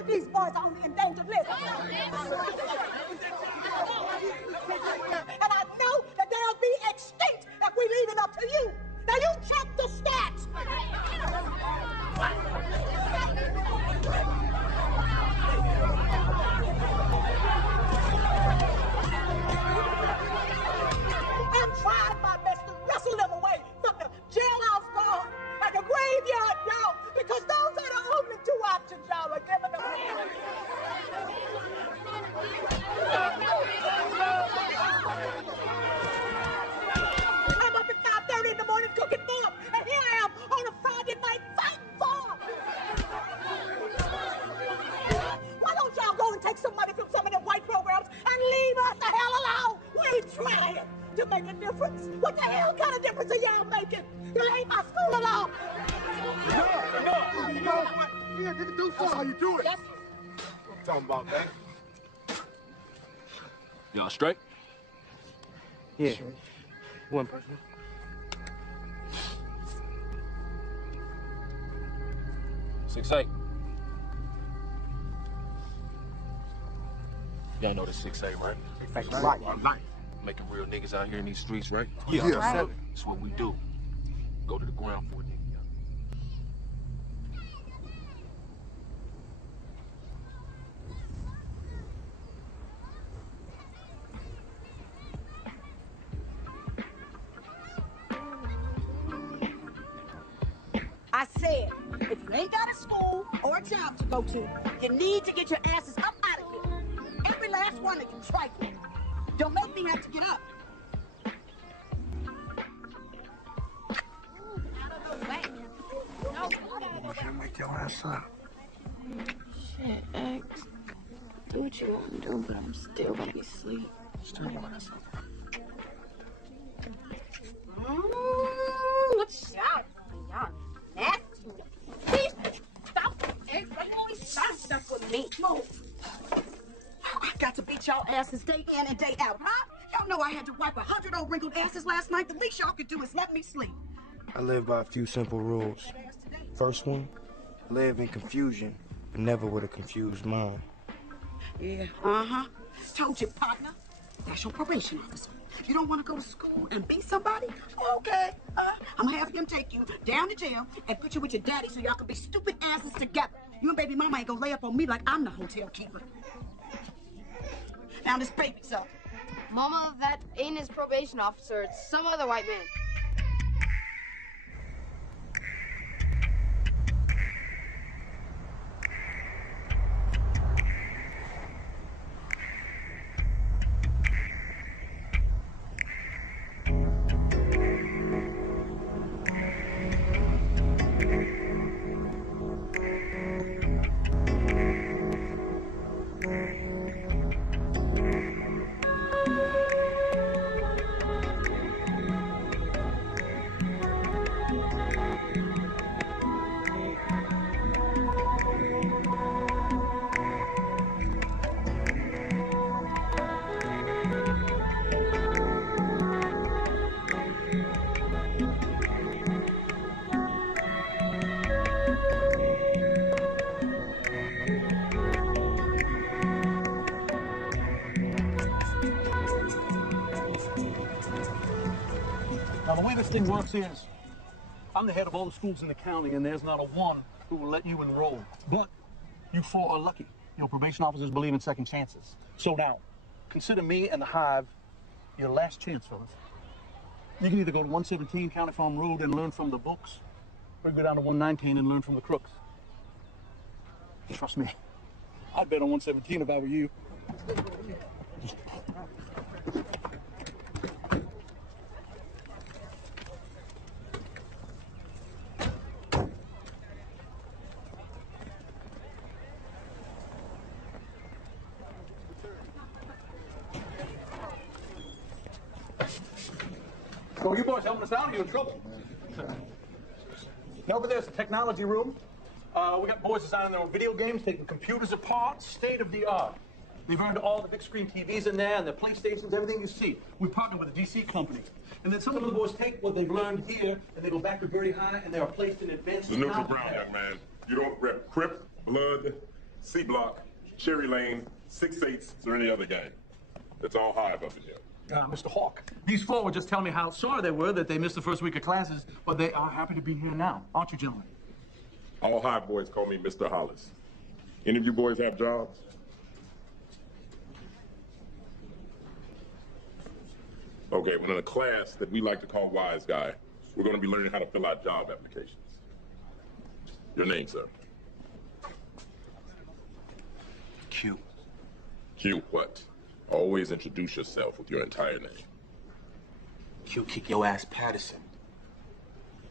that these boys are on the endangered list. And I know that they'll be extinct if we leave it up to you. Now you check the stats. I'm trying my best to wrestle them away from the jailhouse guard and the graveyard dog, because those are the only two options y'all are giving them. I'm up at 5:30 in the morning cooking for them, and here I am on a Friday night fighting for them. Why don't y'all go and take some money from some of them white programs and leave us the hell alone? We trying to make a difference. What the hell kind of difference are y'all making? You ain't my school alone. Yeah, nigga, do something. How you do it? What you talking about, man? Y'all straight? Yeah. One person. Six eight. Y'all know the 6'8", right? Right. Making real niggas out here in these streets, right? Yeah. Right. That's what we do. Go to the ground for a nigga. I said, if you ain't got a school or a job to go to, you need to get your asses up out of here. Every last one of you trifling. Don't make me have to get up. Wake your ass up. Shit, X. Do what you want to do, but I'm still gonna be asleep. Still your ass up. What's up? Y'all nasty. Please stop. Everybody always stop stuff with me. Move. I got to beat y'all asses day in and day out, huh? Y'all know I had to wipe 100 old wrinkled asses last night. The least y'all could do is let me sleep. I live by a few simple rules. First one, live in confusion, but never with a confused mind. Yeah, Told you, partner. That's your probation officer. You don't want to go to school and be somebody? Okay. I'm gonna have him take you down to jail and put you with your daddy so y'all can be stupid asses together. You and baby mama ain't gonna lay up on me like I'm the hotel keeper. Now this baby's up. Mama, that ain't his probation officer. It's some other white man. Now, the way this thing works is, I'm the head of all the schools in the county, and there's not a one who will let you enroll. But you four are lucky. Your probation officers believe in second chances. So now, consider me and the Hive your last chance, fellas. You can either go to 117 County Farm Road and learn from the books, or go down to 119 and learn from the crooks. Trust me, I'd bet on 117 if I were you. So you boys helping us out, or you in trouble? Now over there's the technology room. We got boys designing their own video games, taking computers apart, state of the art. We've earned all the big screen TVs in there and the PlayStations, everything you see. We partnered with a DC company. And then some of the boys take what they've learned here and they go back to Birdie High and they are placed in advanced... The neutral ground, young man. You don't rep Crip, Blood, C Block, Cherry Lane, 6/8s, or any other gang. It's all Hive up in here. Mr. Hawk, these four were just telling me how sorry they were that they missed the first week of classes, but they are happy to be here now, aren't you, gentlemen? All Hive boys call me Mr. Hollis. Any of you boys have jobs? Okay, well, in a class that we like to call Wise Guy, we're going to be learning how to fill out job applications. Your name, sir? Q. Q what? Always introduce yourself with your entire name. Q kick your ass, Patterson.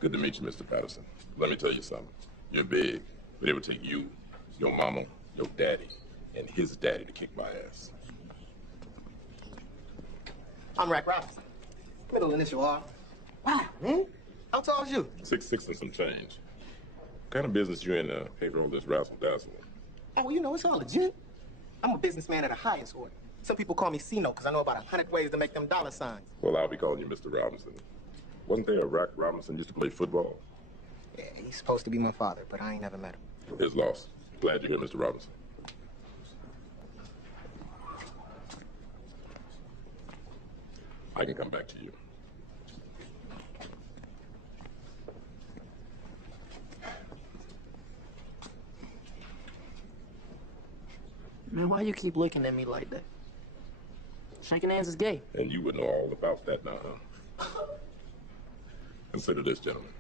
Good to meet you, Mr. Patterson. Let me tell you something. You're big, but it would take you, your mama, your daddy, and his daddy to kick my ass. I'm Rack Robinson. Middle initial R. Wow, man. How tall is you? 6'6" and some change. What kind of business you in to pay for all this razzle-dazzle? Oh, well, you know, it's all legit. I'm a businessman at the highest order. Some people call me C-No because I know about 100 ways to make them dollar signs. Well, I'll be calling you Mr. Robinson. Wasn't there a Rack Robinson used to play football? Yeah, he's supposed to be my father, but I ain't never met him. His loss. Glad you're here, Mr. Robinson. I can come back to you. Man, why you keep looking at me like that? Shaking hands is gay. And you would know all about that now, huh? Consider this, gentlemen.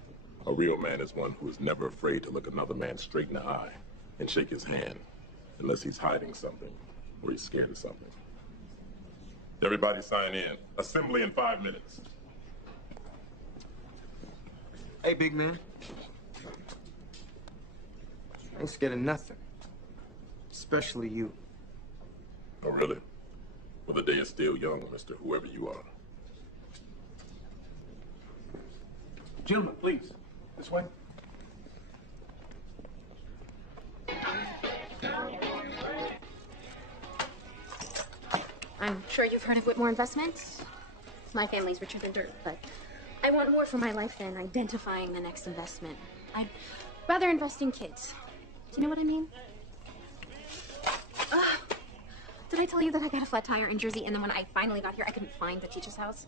A real man is one who is never afraid to look another man straight in the eye and shake his hand, unless he's hiding something or he's scared of something. Everybody sign in. Assembly in 5 minutes. Hey, big man. I ain't scared of nothing. Especially you. Oh, really? Well, the day is still young, Mr. Whoever you are. Gentlemen, please. This way. I'm sure you've heard of Whitmore Investments. My family's richer than dirt, but I want more for my life than identifying the next investment. I'd rather invest in kids. Do you know what I mean? Did I tell you that I got a flat tire in Jersey, and then when I finally got here, I couldn't find the teacher's house?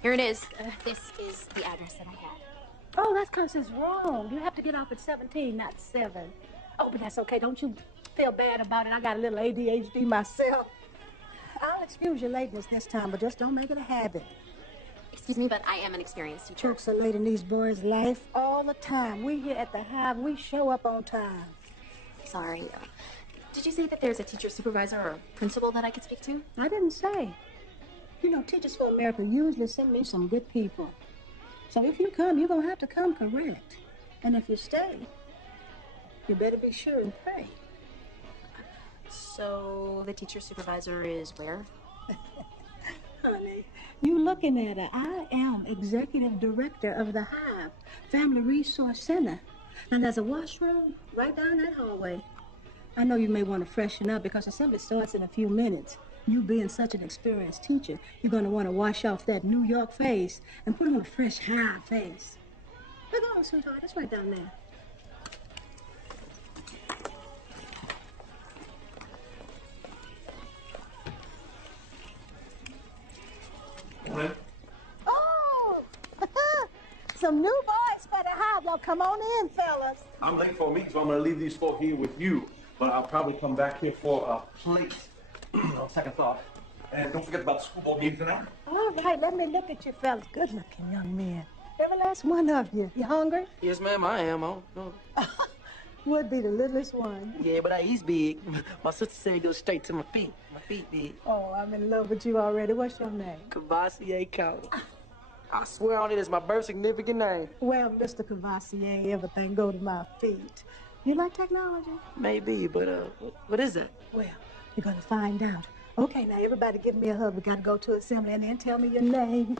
Here it is. This is the address that I had. Oh, that's because it's wrong. You have to get off at 17, not 7. Oh, but that's okay. Don't you feel bad about it. I got a little ADHD myself. I'll excuse your lateness this time, but just don't make it a habit. Excuse me, but I am an experienced teacher. Folks are late in these boys' life all the time. We here at the Hive, we show up on time. Sorry. Did you say that there's a teacher supervisor or principal that I could speak to? I didn't say. You know, Teachers for America usually send me some good people. So if you come, you're going to have to come correct. And if you stay, you better be sure and pray. So the teacher supervisor is where? Honey, you looking at her. I am executive director of the Hive Family Resource Center. And there's a washroom right down that hallway. I know you may want to freshen up because assembly starts in a few minutes. You being such an experienced teacher, you're going to want to wash off that New York face and put on a fresh Hive face. Look on, sweetheart. It's right down there. Oh! Some new boys for the Hive. Y'all come on in, fellas. I'm late for a meeting, so I'm going to leave these four here with you. But I'll probably come back here for a plate on second thought. And don't forget about the school board meeting tonight. All right, let me look at you fellas. Good-looking young men. Every last one of you. You hungry? Yes, ma'am, I am. I don't know. Would be the littlest one. Yeah, but he's big. My sister said he goes straight to my feet. My feet big. Oh, I'm in love with you already. What's your name? Cavassier County. I swear on it, it's my birth significant name. Well, Mr. Cavassier, everything go to my feet. You like technology? Maybe, but what is that? Well, you're gonna find out. Okay, now everybody give me a hug. We gotta go to assembly and then tell me your name.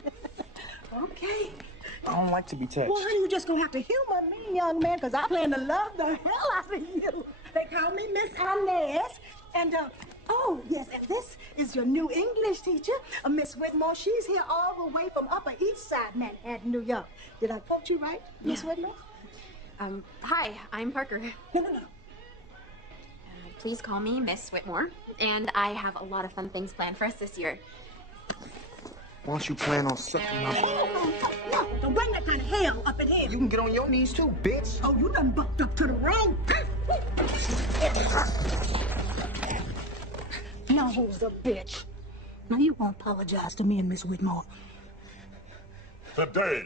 Okay. I don't like to be touched. Well, honey, you just gonna have to humor me, young man, because I plan to love the hell out of you. They call me Miss Inez. And, oh, yes, and this is your new English teacher, Miss Whitmore. She's here all the way from Upper East Side, Manhattan, New York. Did I quote you right, Miss Whitmore? Hi, I'm Parker. No. Please call me Miss Whitmore. And I have a lot of fun things planned for us this year. Why don't you plan on sucking my... No, don't bring that kind of hell up in here. You can get on your knees too, bitch. Oh, you done bucked up to the wrong. Now who's a bitch? Now you won't apologize to me and Miss Whitmore. Today,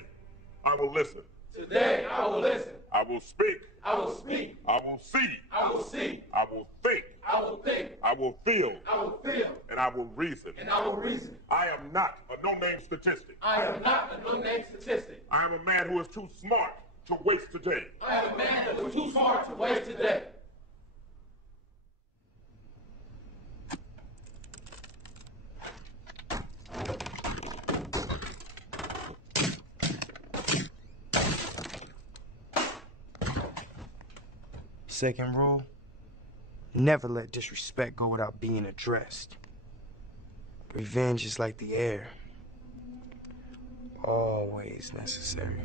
I will listen. Today, I will listen. I will speak. I will speak. I will see. I will see. I will think. I will think. I will feel. I will feel. And I will reason. And I will reason. I am not a no-name statistic. I am not a no-name statistic. I am a man who is too smart to waste today. I am a man that was too smart to waste today. Second rule, never let disrespect go without being addressed. Revenge is like the air. Always necessary.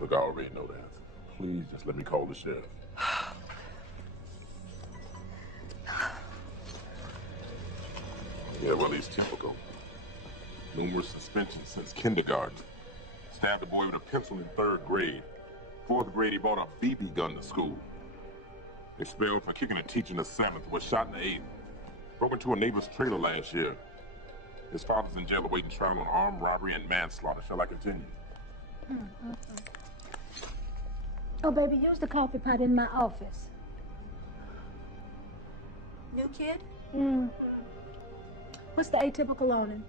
Look, I already know that. Please just let me call the sheriff. Yeah, well, he's typical. Numerous suspensions since kindergarten. Stabbed a boy with a pencil in 3rd grade. 4th grade, he brought a BB gun to school. Expelled for kicking a teacher in the 7th, was shot in the 8th. Broke into a neighbor's trailer last year. His father's in jail awaiting trial on armed robbery and manslaughter. Shall I continue? Oh, baby, use the coffee pot in my office. New kid? What's the atypical on him?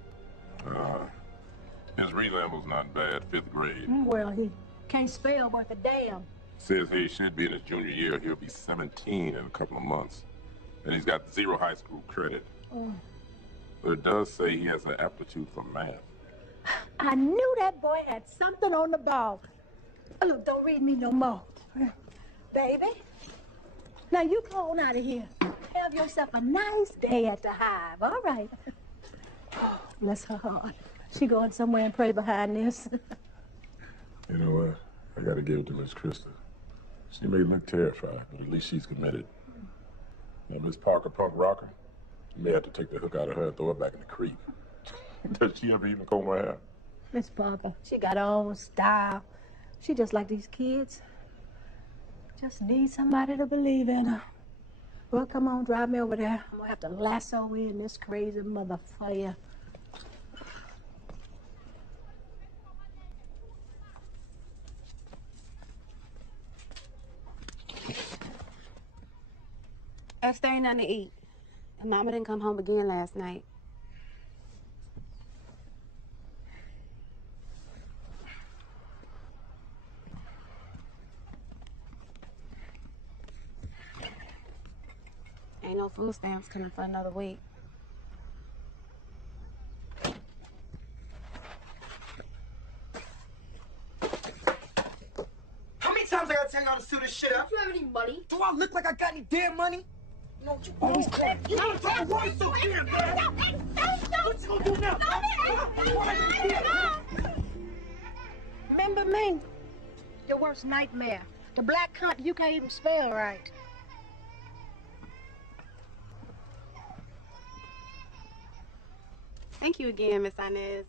His read level's not bad, 5th grade. Well, he can't spell worth a damn. Says he should be in his junior year. He'll be 17 in a couple of months. And he's got 0 high school credit. But it does say he has an aptitude for math. I knew that boy had something on the ball. Oh, look, don't read me no more. Baby, now you go on out of here. Have yourself a nice day at the Hive, all right? Oh, bless her heart. She going somewhere and pray behind this. You know what? I gotta give it to Miss Krista. She may look terrified, but at least she's committed. Now, Miss Parker, punk rocker, you may have to take the hook out of her and throw her back in the creek. Does she ever even comb her hair? Miss Parker, she got her own style. She just like these kids. Just need somebody to believe in her. Well, come on, drive me over there. I'm gonna have to lasso in this crazy mother for you. Us, there ain't nothing to eat. And Mama didn't come home again last night. Ain't no food stamps coming for another week. How many times I gotta tell y'all to sue this shit up? Do you have any money? Do I look like I got any damn money? You know what you always call me? You don't talk right so damn man. What you gonna do now? Remember me? Your worst nightmare. The black cunt you can't even spell right. Thank you again, Miss Inez.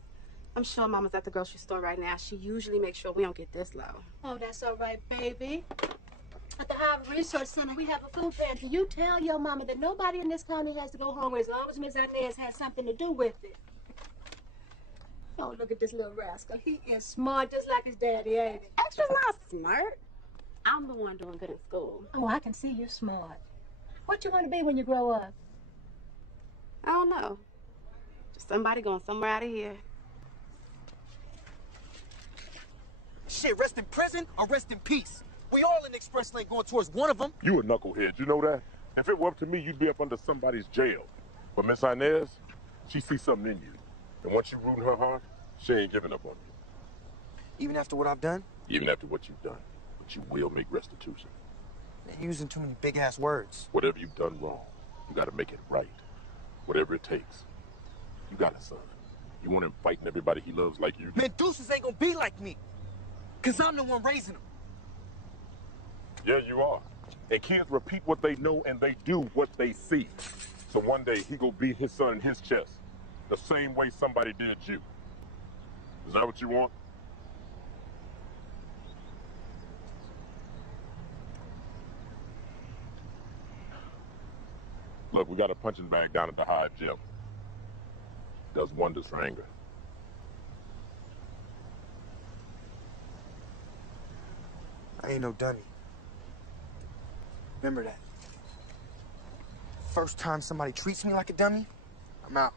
I'm sure Mama's at the grocery store right now. She usually makes sure we don't get this low. Oh, that's all right, baby. At the Hive Research Center, we have a food pantry. You tell your mama that nobody in this county has to go hungry as long as Miss Inez has something to do with it. Oh, look at this little rascal. He is smart just like his daddy, ain't he? Extra's not smart. I'm the one doing good in school. Oh, I can see you're smart. What you want to be when you grow up? I don't know. Just somebody going somewhere out of here. Shit, rest in prison or rest in peace. We all in the express lane going towards one of them. You a knucklehead, you know that? If it were up to me, you'd be up under somebody's jail. But Miss Inez, she sees something in you. And once you ruin her heart, she ain't giving up on you. Even after what I've done? Even after what you've done. But you will make restitution. You're using too many big-ass words. Whatever you've done wrong, you gotta make it right. Whatever it takes. You got it, son. You want him fighting everybody he loves like you do? Man, Deuces ain't gonna be like me. Cause I'm the one raising them. Yeah, you are. And kids repeat what they know and they do what they see. So one day he gonna beat his son in his chest the same way somebody did you. Is that what you want? Look, we got a punching bag down at the Hive gym. Does wonders for anger. I ain't no dummy. Remember that. First time somebody treats me like a dummy, I'm out.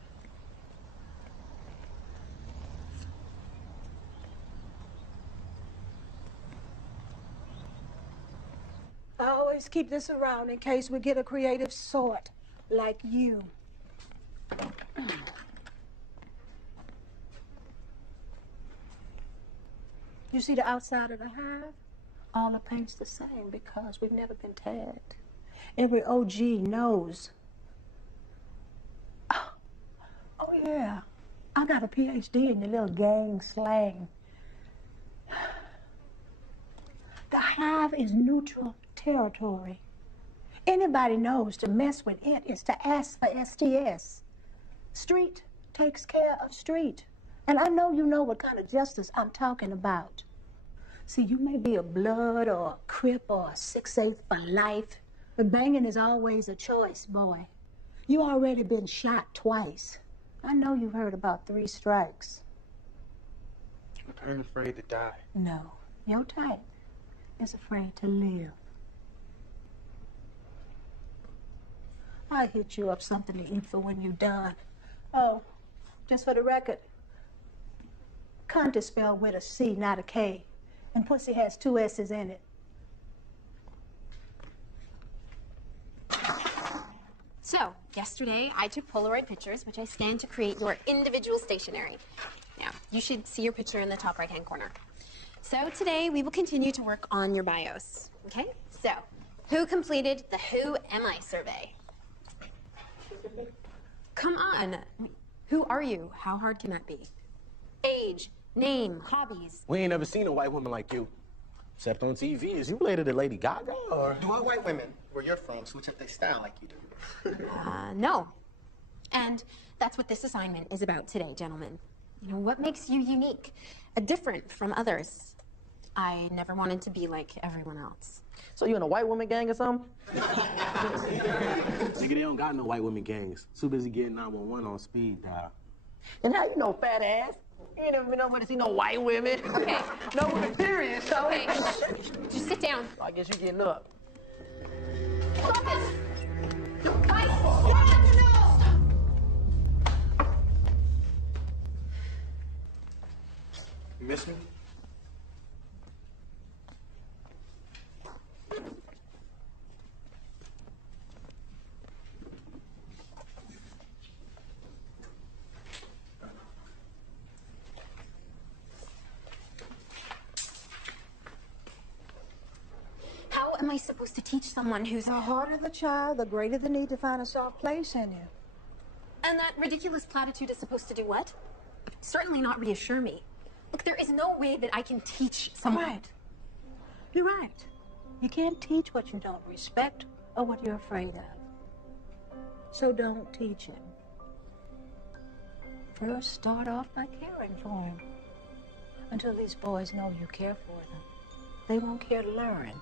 I always keep this around in case we get a creative sort like you. You see the outside of the hive? All the paint's the same because we've never been tagged. Every OG knows. Oh yeah, I got a PhD in the little gang slang. The hive is neutral territory. Anybody knows to mess with it is to ask for STS. Street takes care of street. And I know you know what kind of justice I'm talking about. See, you may be a blood or a crip or a 6/8 for life, but banging is always a choice, boy. You already been shot twice. I know you've heard about 3 strikes. I ain't afraid to die. No, your type is afraid to live. I hit you up something to eat for when you're done. Oh, just for the record, cunt is spelled with a C, not a K, and pussy has 2 S's in it. So, yesterday I took Polaroid pictures, which I scanned to create your individual stationery. Now, you should see your picture in the top right-hand corner. So today we will continue to work on your bios, okay? So, who completed the Who Am I survey? Come on, who are you? How hard can that be? Age, name, hobbies. We ain't never seen a white woman like you. Except on TV. Is you related to Lady Gaga, or? Do all white women, where you're from, switch up their style like you do? No. And that's what this assignment is about today, gentlemen. You know, what makes you unique, different from others? I never wanted to be like everyone else. So you in a white woman gang or something? Nigga, they don't got no white women gangs. Too busy getting 911 on speed dial. And how you know, fat ass? You ain't never been over to see no white women. Okay. No women, period, so. Okay, just sit down. I guess you getting up. Stop it! Guys, You miss me? how am I supposed to teach someone who's... The harder the child, the greater the need to find a soft place in you. And that ridiculous platitude is supposed to do what? Certainly not reassure me. Look, there is no way that I can teach someone... Right. You're right. You can't teach what you don't respect or what you're afraid of. So don't teach him. First, start off by caring for him. Until these boys know you care for them, they won't care to learn.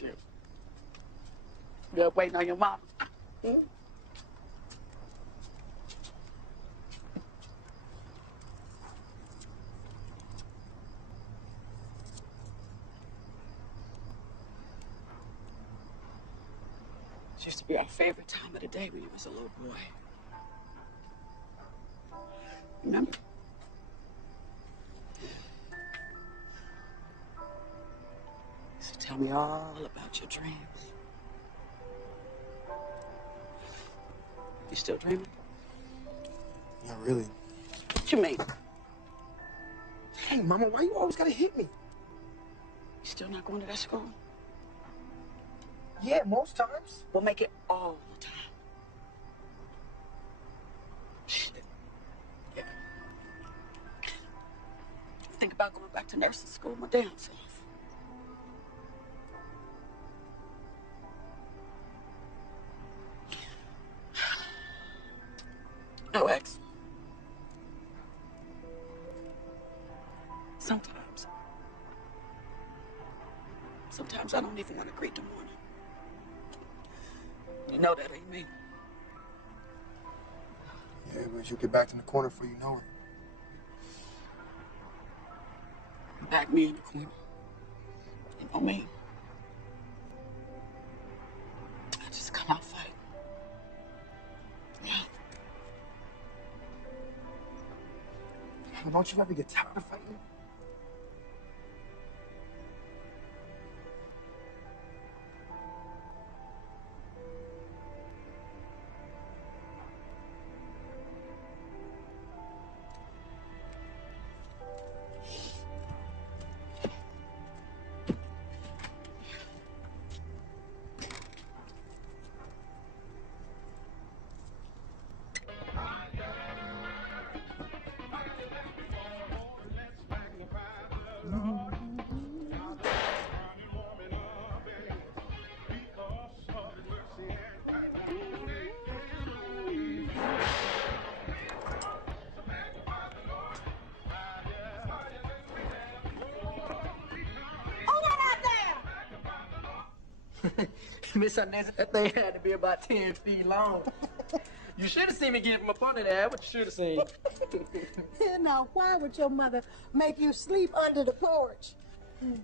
you. You up waiting on your mama? Hmm? It used to be our favorite time of the day when you was a little boy. Remember? So tell me all about your dreams. You still dreaming? Not really. What you mean? Hey, Mama, why you always gotta hit me? You still not going to that school? Yeah, most times. We'll make it all the time. Shit. Yeah. Think about going back to nursing school my damn self. No, X. Sometimes I don't even want to greet the morning. You know that ain't me. Yeah, but you get back in the corner before you know it. Back me in the corner. You know me. I just come out fighting. Yeah. Well, don't you ever get tired of fighting? Miss Inez, that thing had to be about 10 feet long. You should have seen me give him a part of that. What you should have seen. Now, why would your mother make you sleep under the porch?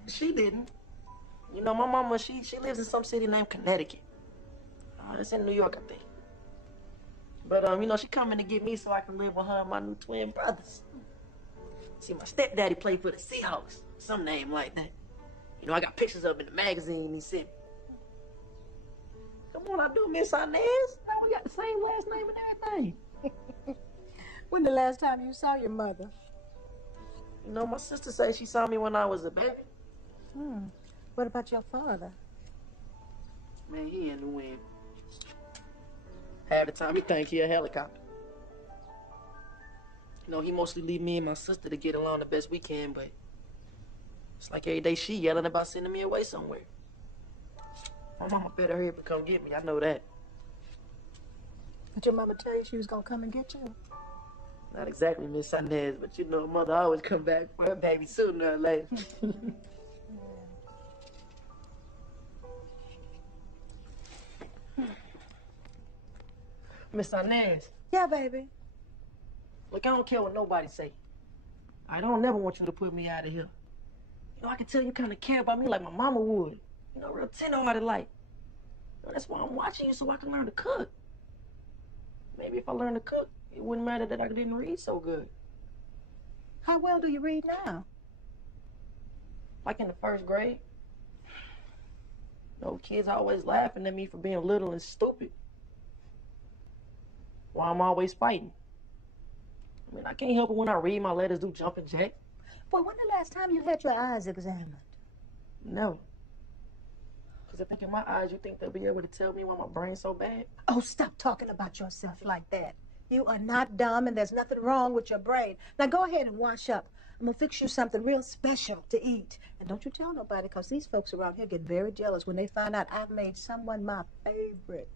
She didn't. You know, my mama, she lives in some city named Connecticut. It's in New York, I think. But, you know, she coming to get me so I can live with her and my new twin brothers. See, my stepdaddy played for the Seahawks. Some name like that. You know, I got pictures of him in the magazine he sent me. Come on, I do, Miss Inez. Now we got the same last name and everything. When the last time you saw your mother? You know, my sister said she saw me when I was a baby. What about your father? Man, he in the wind. Half the time he think he a helicopter. You know, he mostly leave me and my sister to get along the best we can, but it's like every day she yelling about sending me away somewhere. My mama better hurry up and come get me, I know that. Did your mama tell you she was gonna come and get you? Not exactly, Miss Inez, but you know, mother always come back for her baby sooner or later. Miss Inez. Yeah, baby. Look, I don't care what nobody say. I don't never want you to put me out of here. You know, I can tell you kind of care about me like my mama would. You know, real tender-hearted like. You know, that's why I'm watching you so I can learn to cook. Maybe if I learned to cook, it wouldn't matter that I didn't read so good. How well do you read now? Like in the first grade. You know, kids always laughing at me for being little and stupid. Why I'm always fighting. I mean, I can't help it when I read my letters do jumping jack. Boy, when the last time you had your eyes examined? No. Because I think in my eyes, you think they'll be able to tell me why my brain's so bad? Oh, stop talking about yourself like that. You are not dumb, and there's nothing wrong with your brain. Now go ahead and wash up. I'm gonna fix you something real special to eat. And don't you tell nobody, because these folks around here get very jealous when they find out I've made someone my favorite.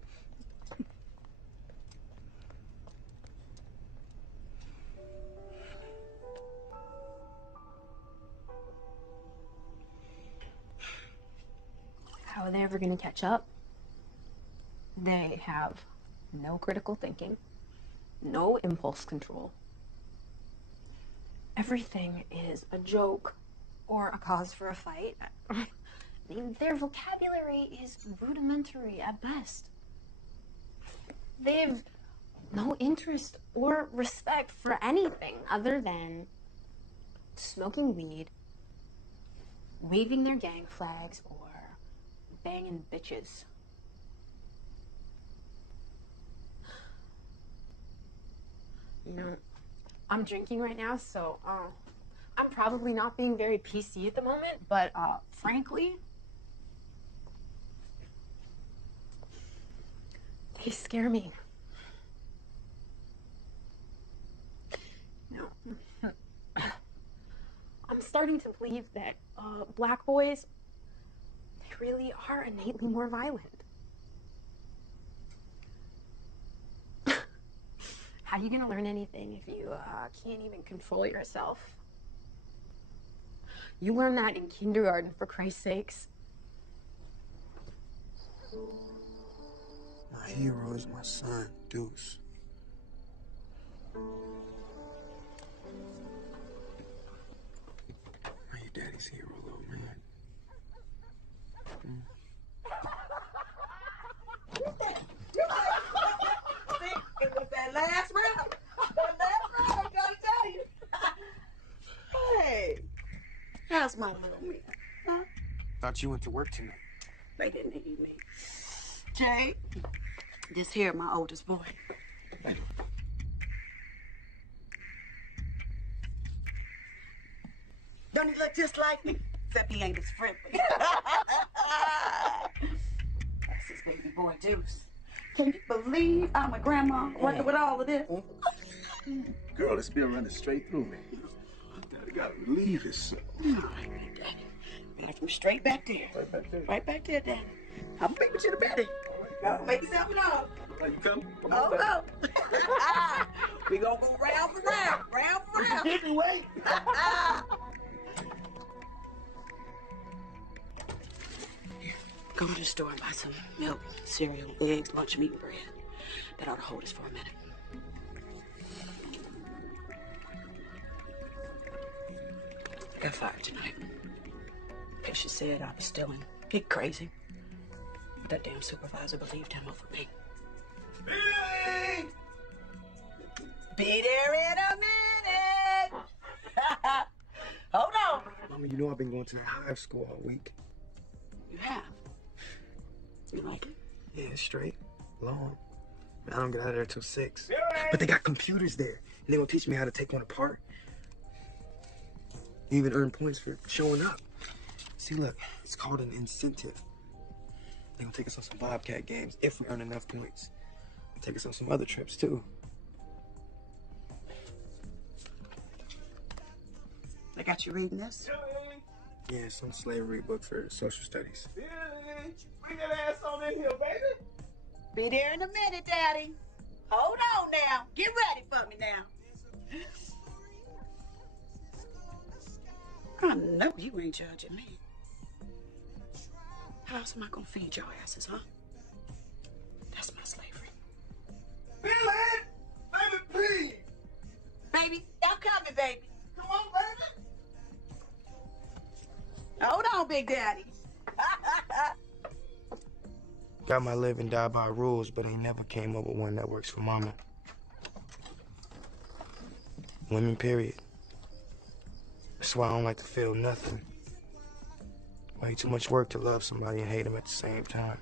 are they ever going to catch up? They have no critical thinking, no impulse control. Everything is a joke or a cause for a fight. I mean, their vocabulary is rudimentary at best. They have no interest or respect for anything other than smoking weed, waving their gang flags, or banging bitches. You know, I'm drinking right now, so I'm probably not being very PC at the moment, but frankly, they scare me. No. I'm starting to believe that black boys, they really are innately more violent. How are you gonna learn anything if you can't even control yourself? You learn that in kindergarten, for Christ's sakes. My hero is my son, Deuce. I'm your daddy's hero, little man. It was that last round. That last round, I gotta tell you. Hey, how's my little man? Huh? Thought you went to work tonight. They didn't need me. Jay, this here, my oldest boy. Don't he look just like me? Except he ain't as friendly. That's his baby boy, Deuce. Can you believe I'm a grandma working with all of this? Girl, this bill running straight through me. Daddy gotta relieve himself. All right, Daddy. Right from straight back there. Right back there. Right back there, Daddy. I'm big with you to Betty. Go make yourself at home. Are you coming? Oh, no. We gonna go round for round. Round for round. Get me, wait. Go to the store and buy some milk, cereal, eggs, lunch meat, and bread. That ought to hold us for a minute. I got fired tonight. Because she said I was stealing. Get crazy. But that damn supervisor believed him over me. Billy! Be there in a minute. Hold on. Mama, you know I've been going to that Hive school all week. You have? You like it? Yeah, it's straight, long. I don't get out of there till 6. But they got computers there, and they're gonna teach me how to take one apart. You even earn points for showing up. See, look, it's called an incentive. They're gonna take us on some Bobcat games if we earn enough points. They'll take us on some other trips too. They got you reading this? Yeah, some slavery book for social studies. Billy, bring that ass on in here, baby. Be there in a minute, Daddy. Hold on now. Get ready for me now. I know you ain't judging me. How else am I gonna feed your asses, huh? That's my slavery. Billy! Baby, please! Baby, y'all coming, baby. Come on, baby! Hold on, Big Daddy. Got my live and die by rules, but ain't never came up with one that works for Mama. Women, period. That's why I don't like to feel nothing. Way too much work to love somebody and hate them at the same time.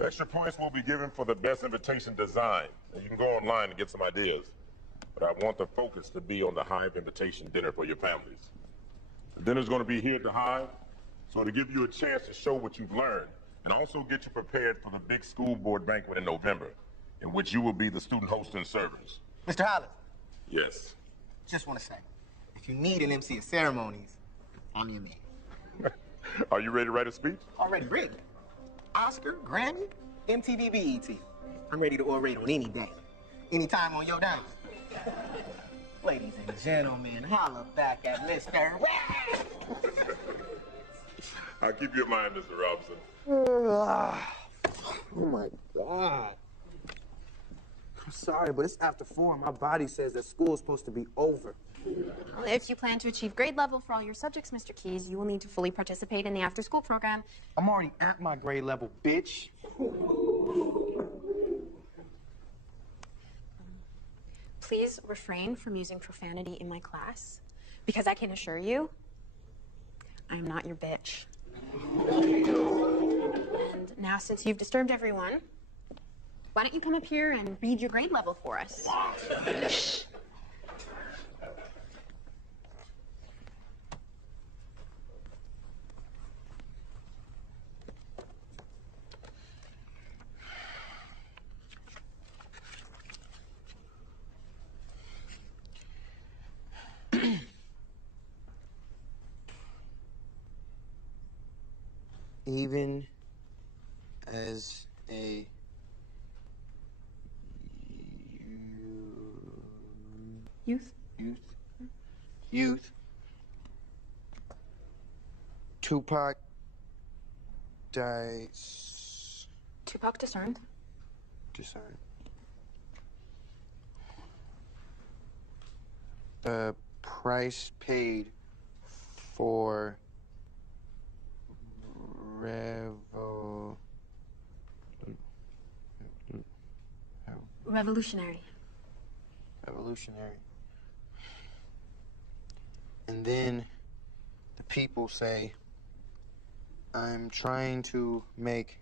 Extra points will be given for the best invitation design. And you can go online and get some ideas. But I want the focus to be on the Hive invitation dinner for your families. The dinner's going to be here at the Hive, so to give you a chance to show what you've learned and also get you prepared for the big school board banquet in November, in which you will be the student host and servers. Mr. Holland, Yes. just want to say, if If you need an MC of ceremonies, I'm your man. Are you ready to write a speech? Already written. Oscar, Grammy, MTV, BET. I'm ready to orate on any day. Anytime on your dime. Ladies and gentlemen, holla back at Mr. I'll keep you in mind, Mr. Robinson. Oh my God. I'm sorry, but it's after 4 and my body says that school is supposed to be over. Well, if you plan to achieve grade level for all your subjects, Mr. Keys, you will need to fully participate in the after-school program. I'm already at my grade level, bitch. Please refrain from using profanity in my class, because I can assure you, I am not your bitch. And now, since you've disturbed everyone, why don't you come up here and read your grade level for us? Even as a youth. Tupac dies. Tupac discerned. The price paid for Revolutionary. And then the people say, I'm trying to make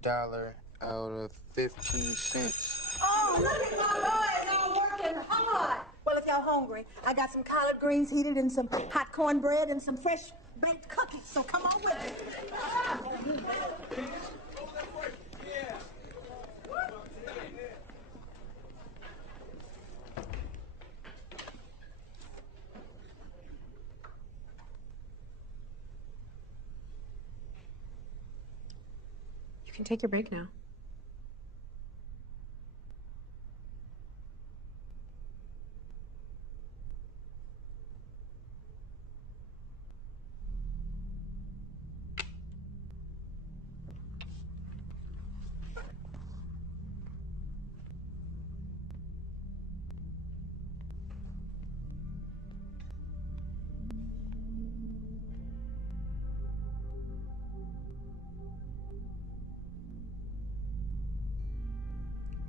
$1 out of 15 cents. Oh, look at my boys all working hard. Well, if y'all hungry, I got some collard greens heated and some hot cornbread and some fresh baked cookies, so come on with me. You can take your break now.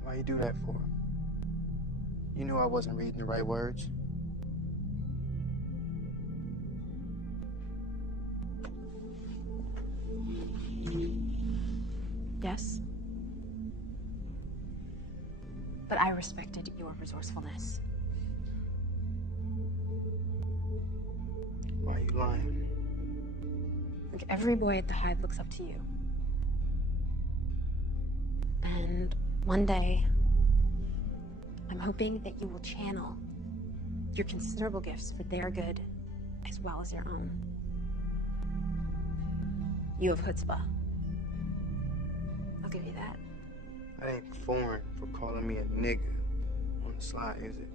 Why you do that for? You knew I wasn't reading the right words. Yes. But I respected your resourcefulness. Why are you lying? Like, every boy at the Hive looks up to you. And one day, I'm hoping that you will channel your considerable gifts for their good as well as your own. You have chutzpah. I'll give you that. That ain't foreign for calling me a nigga on the sly, is it?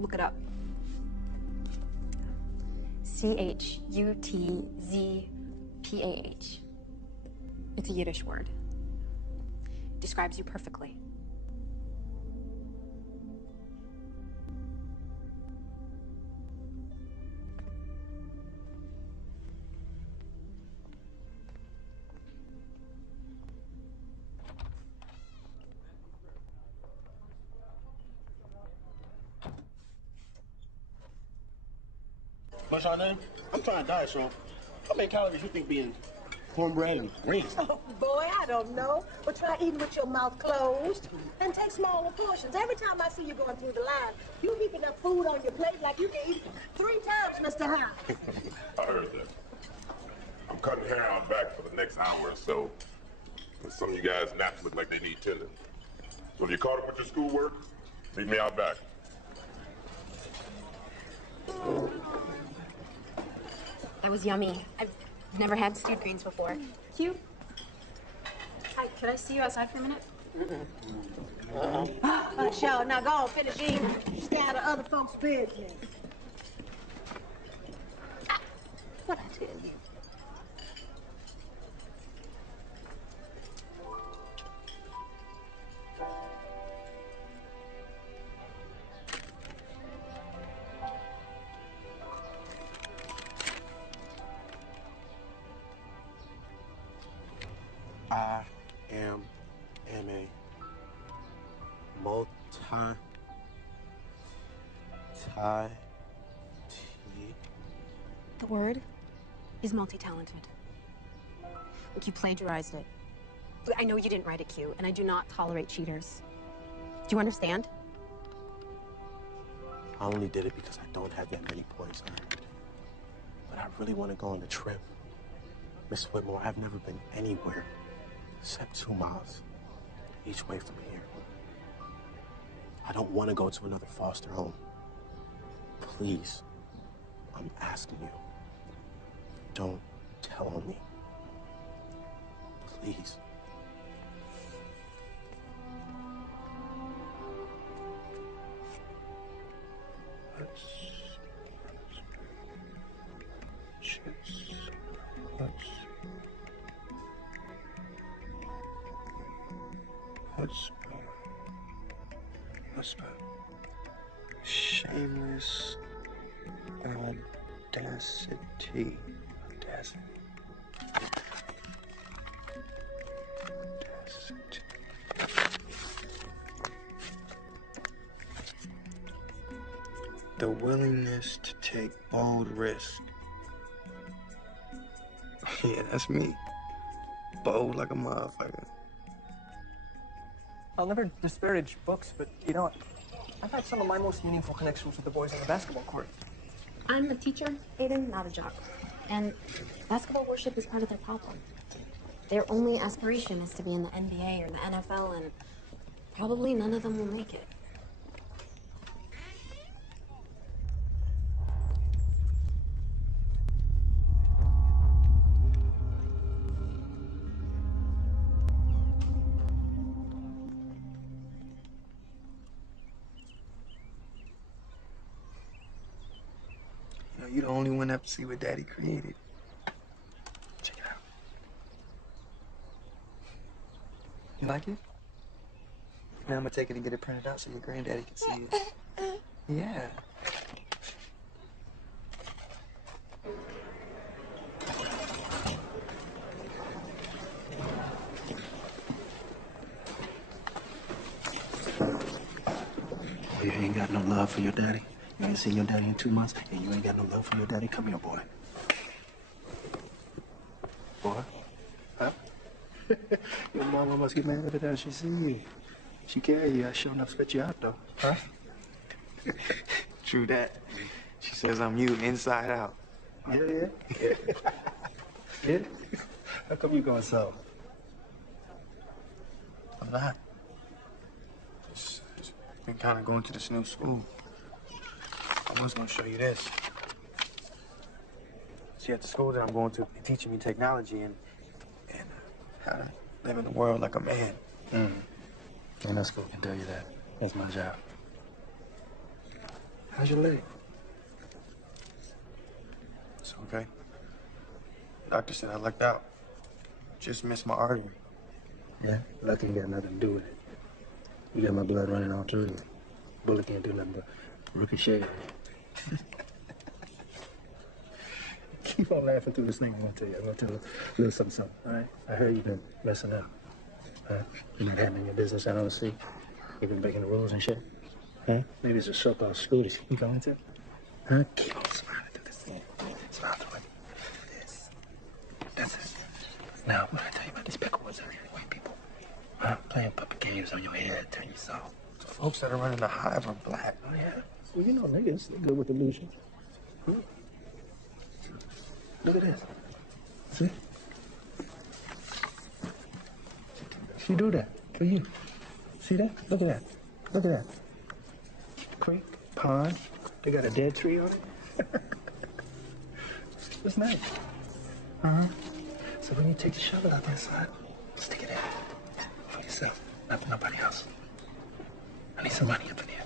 Look it up. Chutzpah. It's a Yiddish word. It describes you perfectly. What's your name? I'm trying to diet, so how many calories you think being cornbread and greens? Oh, boy, I don't know. But try eating with your mouth closed and take smaller portions. Every time I see you going through the line, you heaping up food on your plate like you can eat 3 times, Mr. Hive. I heard that. I'm cutting hair out back for the next hour or so. And some of you guys' naps look like they need tending. So have you caught up with your schoolwork? Meet me out back. That was yummy. I've never had stewed greens before. Q? Hi, could I see you outside for a minute? Sure, now go on, finish eating. Stay out of other folks' business. What I tell you? I am a multi The word is multi-talented. Like you plagiarized it. I know you didn't write it, Q, and I do not tolerate cheaters. Do you understand? I only did it because I don't have that many points earned. But I really want to go on a trip. Miss Whitmore, I've never been anywhere except 2 miles each way from here. I don't want to go to another foster home. Please, I'm asking you, don't tell on me. Please. Shameless audacity. The willingness to take bold risks. Yeah, that's me. Bold like a motherfucker. I'll never disparage books, but you know, I've had some of my most meaningful connections with the boys on the basketball court. I'm a teacher, Aiden, not a jock. And basketball worship is part of their problem. Their only aspiration is to be in the NBA or the NFL, and probably none of them will make it. You know, you're the only one up to see what Daddy created. Check it out. You like it? Now I'm gonna take it and get it printed out so your granddaddy can see it. Yeah. You ain't got no love for your daddy? You ain't seen your daddy in 2 months, and you ain't got no love for your daddy? Come here, boy. Boy? Huh? Your mama must get mad every time she see you. She carry you. I sure enough spit you out, though. Huh? True that. She says I'm you inside out. Yeah. Yeah? How come you going so? I'm not. Just been kind of going to this new school. I was gonna show you this. See, at the school that I'm going to, they're teaching me technology and how to live in the world like a man. Ain't no school can tell you that. That's my job. How's your leg? It's okay. Doctor said I lucked out. Just missed my artery. Yeah? Lucky ain't got nothing to do with it. You got my blood running all through you. Bullet can't do nothing but ricochet. Keep on laughing through this thing I'm gonna tell you. I'm gonna tell you a little something, all right? I heard you've been messing up. You're not handling your business out on the street. You've been breaking the rules and shit. Huh? Maybe it's a so-called school that you going to. Huh? Keep on smiling through this thing. Smile through it. This. That's it. Now, what I tell you about these pickle ones out here, white people? Huh? Playing puppet games on your head, turn you soft. The folks that are running the Hive are black. Oh, yeah? Well, you know niggas, they're good with illusions. Look at this. See? She do that for you. See that? Look at that. Look at that. creek, pond. They got a dead tree on it. It's nice. Uh-huh. So when you take the shovel out there, son, stick it in. For yourself, not for nobody else. I need some money up in here.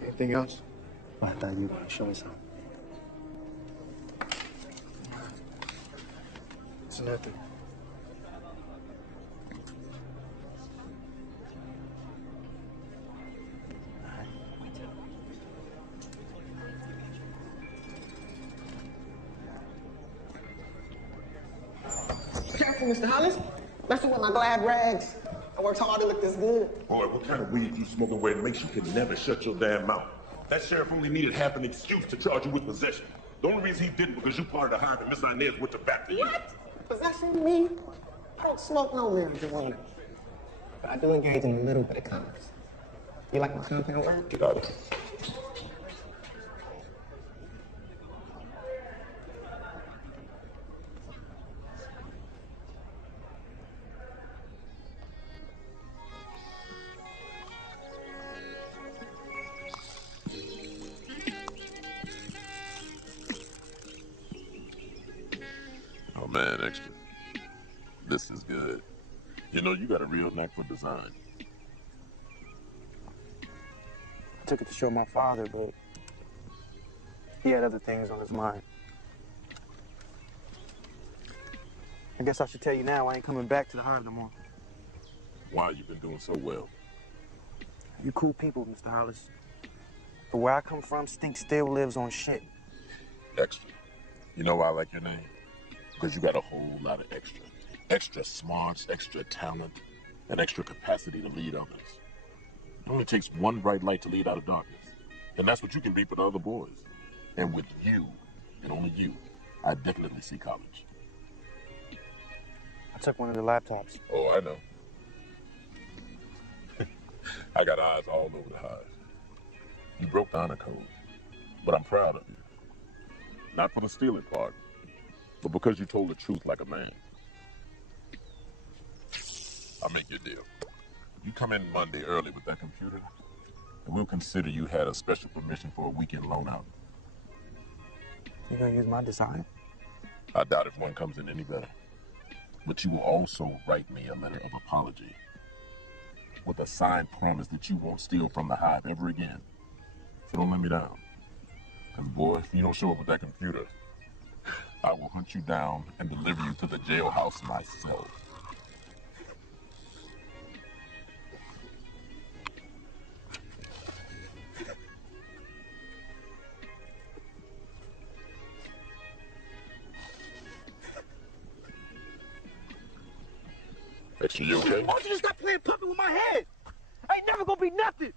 Anything else? Well, I thought you were going to show me something. It's nothing. Careful, Mr. Hollis. Messing with my glad rags. I worked hard to look this good. Boy, what kind of weed you smoking where it makes you can never shut your damn mouth? That sheriff only needed half an excuse to charge you with possession. The only reason he didn't because you part of the Hive and Miss Inez went to bat for you. What? Possessing me? I don't smoke no marijuana. But I do engage in a little bit of commerce. You like my compound lab? Get out of here. Oh man, extra. This is good. You know, you got a real knack for design. I took it to show my father, but he had other things on his mind. I guess I should tell you now, I ain't coming back to the Hive no more. Why you been doing so well? You cool people, Mr. Hollis. But where I come from, stink still lives on shit. Extra. You know why I like your name? Because you got a whole lot of extra. Extra smarts, extra talent, and extra capacity to lead others. It only takes one bright light to lead out of darkness. And that's what you can be for the other boys. And with you, and only you, I definitely see college. I took one of the laptops. Oh, I know. I got eyes all over the Hive. You broke the honor code, but I'm proud of you. Not for the stealing part, but because you told the truth like a man. I'll make you a deal. You come in Monday early with that computer, and we'll consider you had a special permission for a weekend loan out. You gonna use my design? I doubt if one comes in any better. But you will also write me a letter of apology with a signed promise that you won't steal from the Hive ever again. So don't let me down. Because boy, if you don't show up with that computer, I will hunt you down and deliver you to the jailhouse myself. Extra, you okay? Why don't you just stop playing puppet with my head? I ain't never gonna be nothing.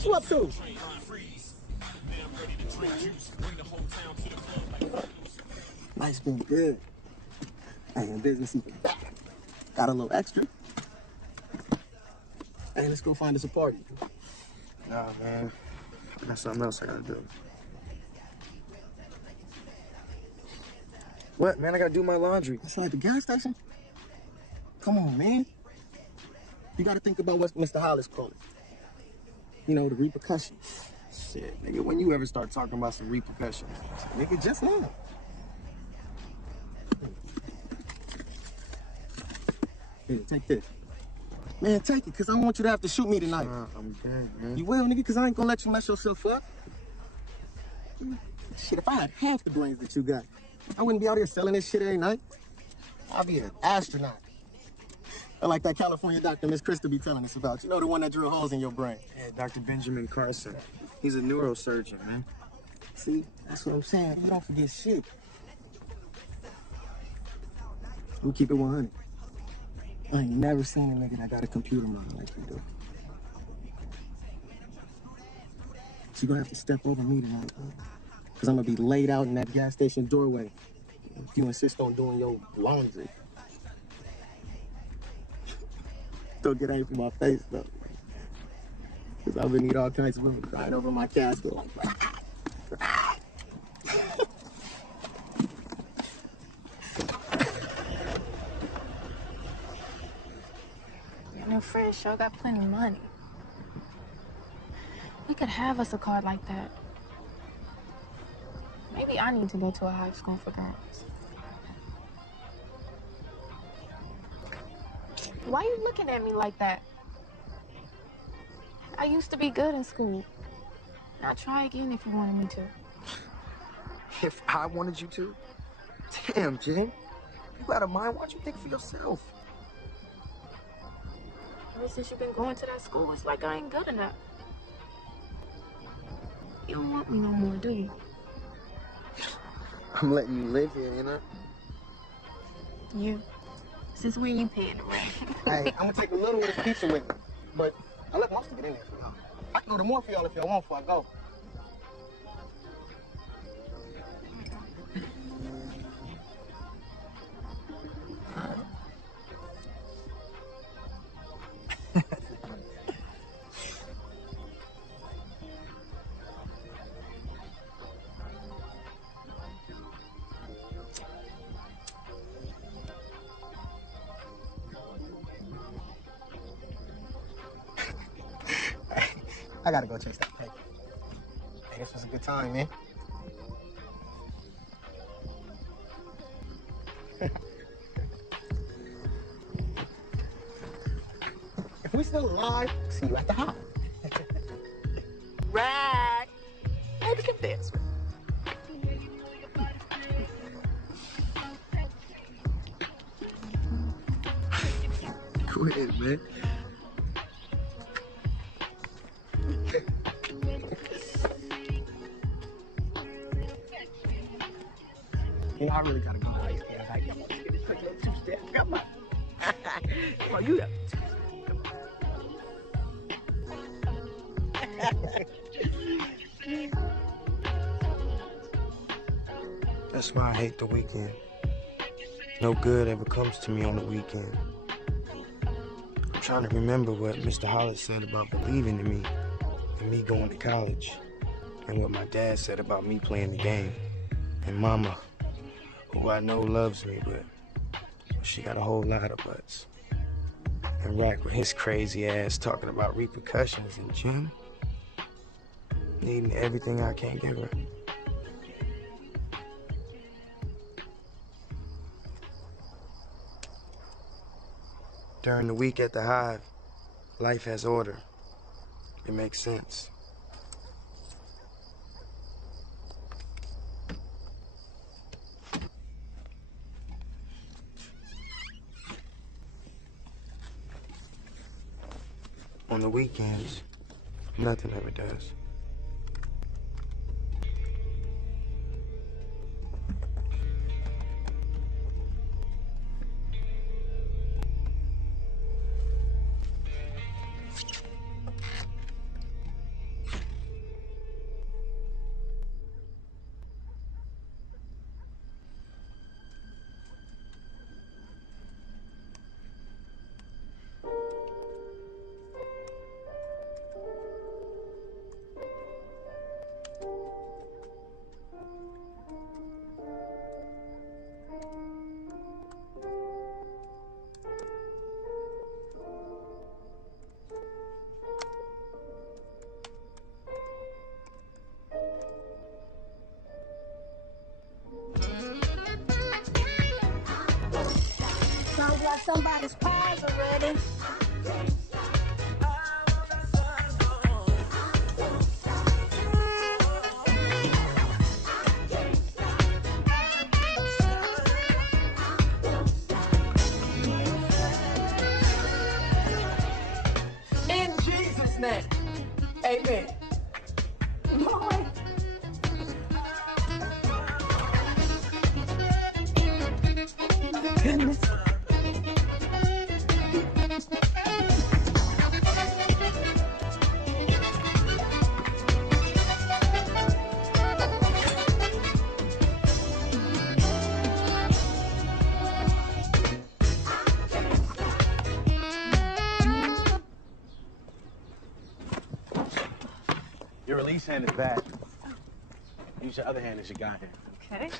What you up to? Life's been good. Hey, in business even better. Got a little extra. Hey, let's go find us a party. Nah, man. I got something else I gotta do. What, man? I gotta do my laundry. It's like the gas station? Come on, man. You gotta think about what Mr. Hollis called it. You know, the repercussions. Shit, nigga, when you ever start talking about some repercussions? Nigga, just now. Here, take this. Man, take it, because I don't want you to have to shoot me tonight. I'm good, man. You will, nigga, because I ain't gonna let you mess yourself up. Shit, if I had half the brains that you got, I wouldn't be out here selling this shit every night. I'd be an astronaut. I like that California doctor Miss Krista be telling us about. You know, the one that drew holes in your brain. Yeah, Dr. Benjamin Carson. He's a neurosurgeon, man. See, that's what I'm saying. You don't forget shit. We keep it 100. I ain't never seen a nigga that got a computer mind like you do. So you gonna have to step over me tonight, man. Because I'm gonna be laid out in that gas station doorway if you insist on doing your laundry. Don't get angry for my face, though. Because I've been eating all kinds of women crying over my casket. Your friend sure got plenty of money. He could have us a card like that. Maybe I need to go to a high school for girls. Why you looking at me like that? I used to be good in school. I'll try again if you wanted me to. If I wanted you to? Damn, Jim. You got a mind. Why don't you think for yourself? Ever since you've been going to that school, it's like I ain't good enough. You don't want me no more, do you? I'm letting you live here, you know? You. Since when you paying the rent? Hey, I'm gonna take a little of this pizza with me, but I let most of it in there for y'all. I can order more for y'all if y'all want before I go. I gotta go chase that cake. Hey, this was a good time, man. If we still alive, see you at the Hive. Right. Hey, we can dance. Quit, man. You know, I really gotta go to ice cream. I get this quick little two-step. Come on. Come on, you got That's why I hate the weekend. No good ever comes to me on the weekend. I'm trying to remember what Mr. Hollis said about believing in me and me going to college, and what my dad said about me playing the game, and Mama, who I know loves me, but she got a whole lot of butts. And Rack with his crazy ass talking about repercussions, and Jim needing everything I can't give her. During the week at the Hive, life has order. It makes sense. On the weekends, nothing ever does. Sounds like somebody's pies are ready. In Jesus' name, amen. Lord. Goodness. Your release hand is bad. Use your other hand as your guide hand. Okay.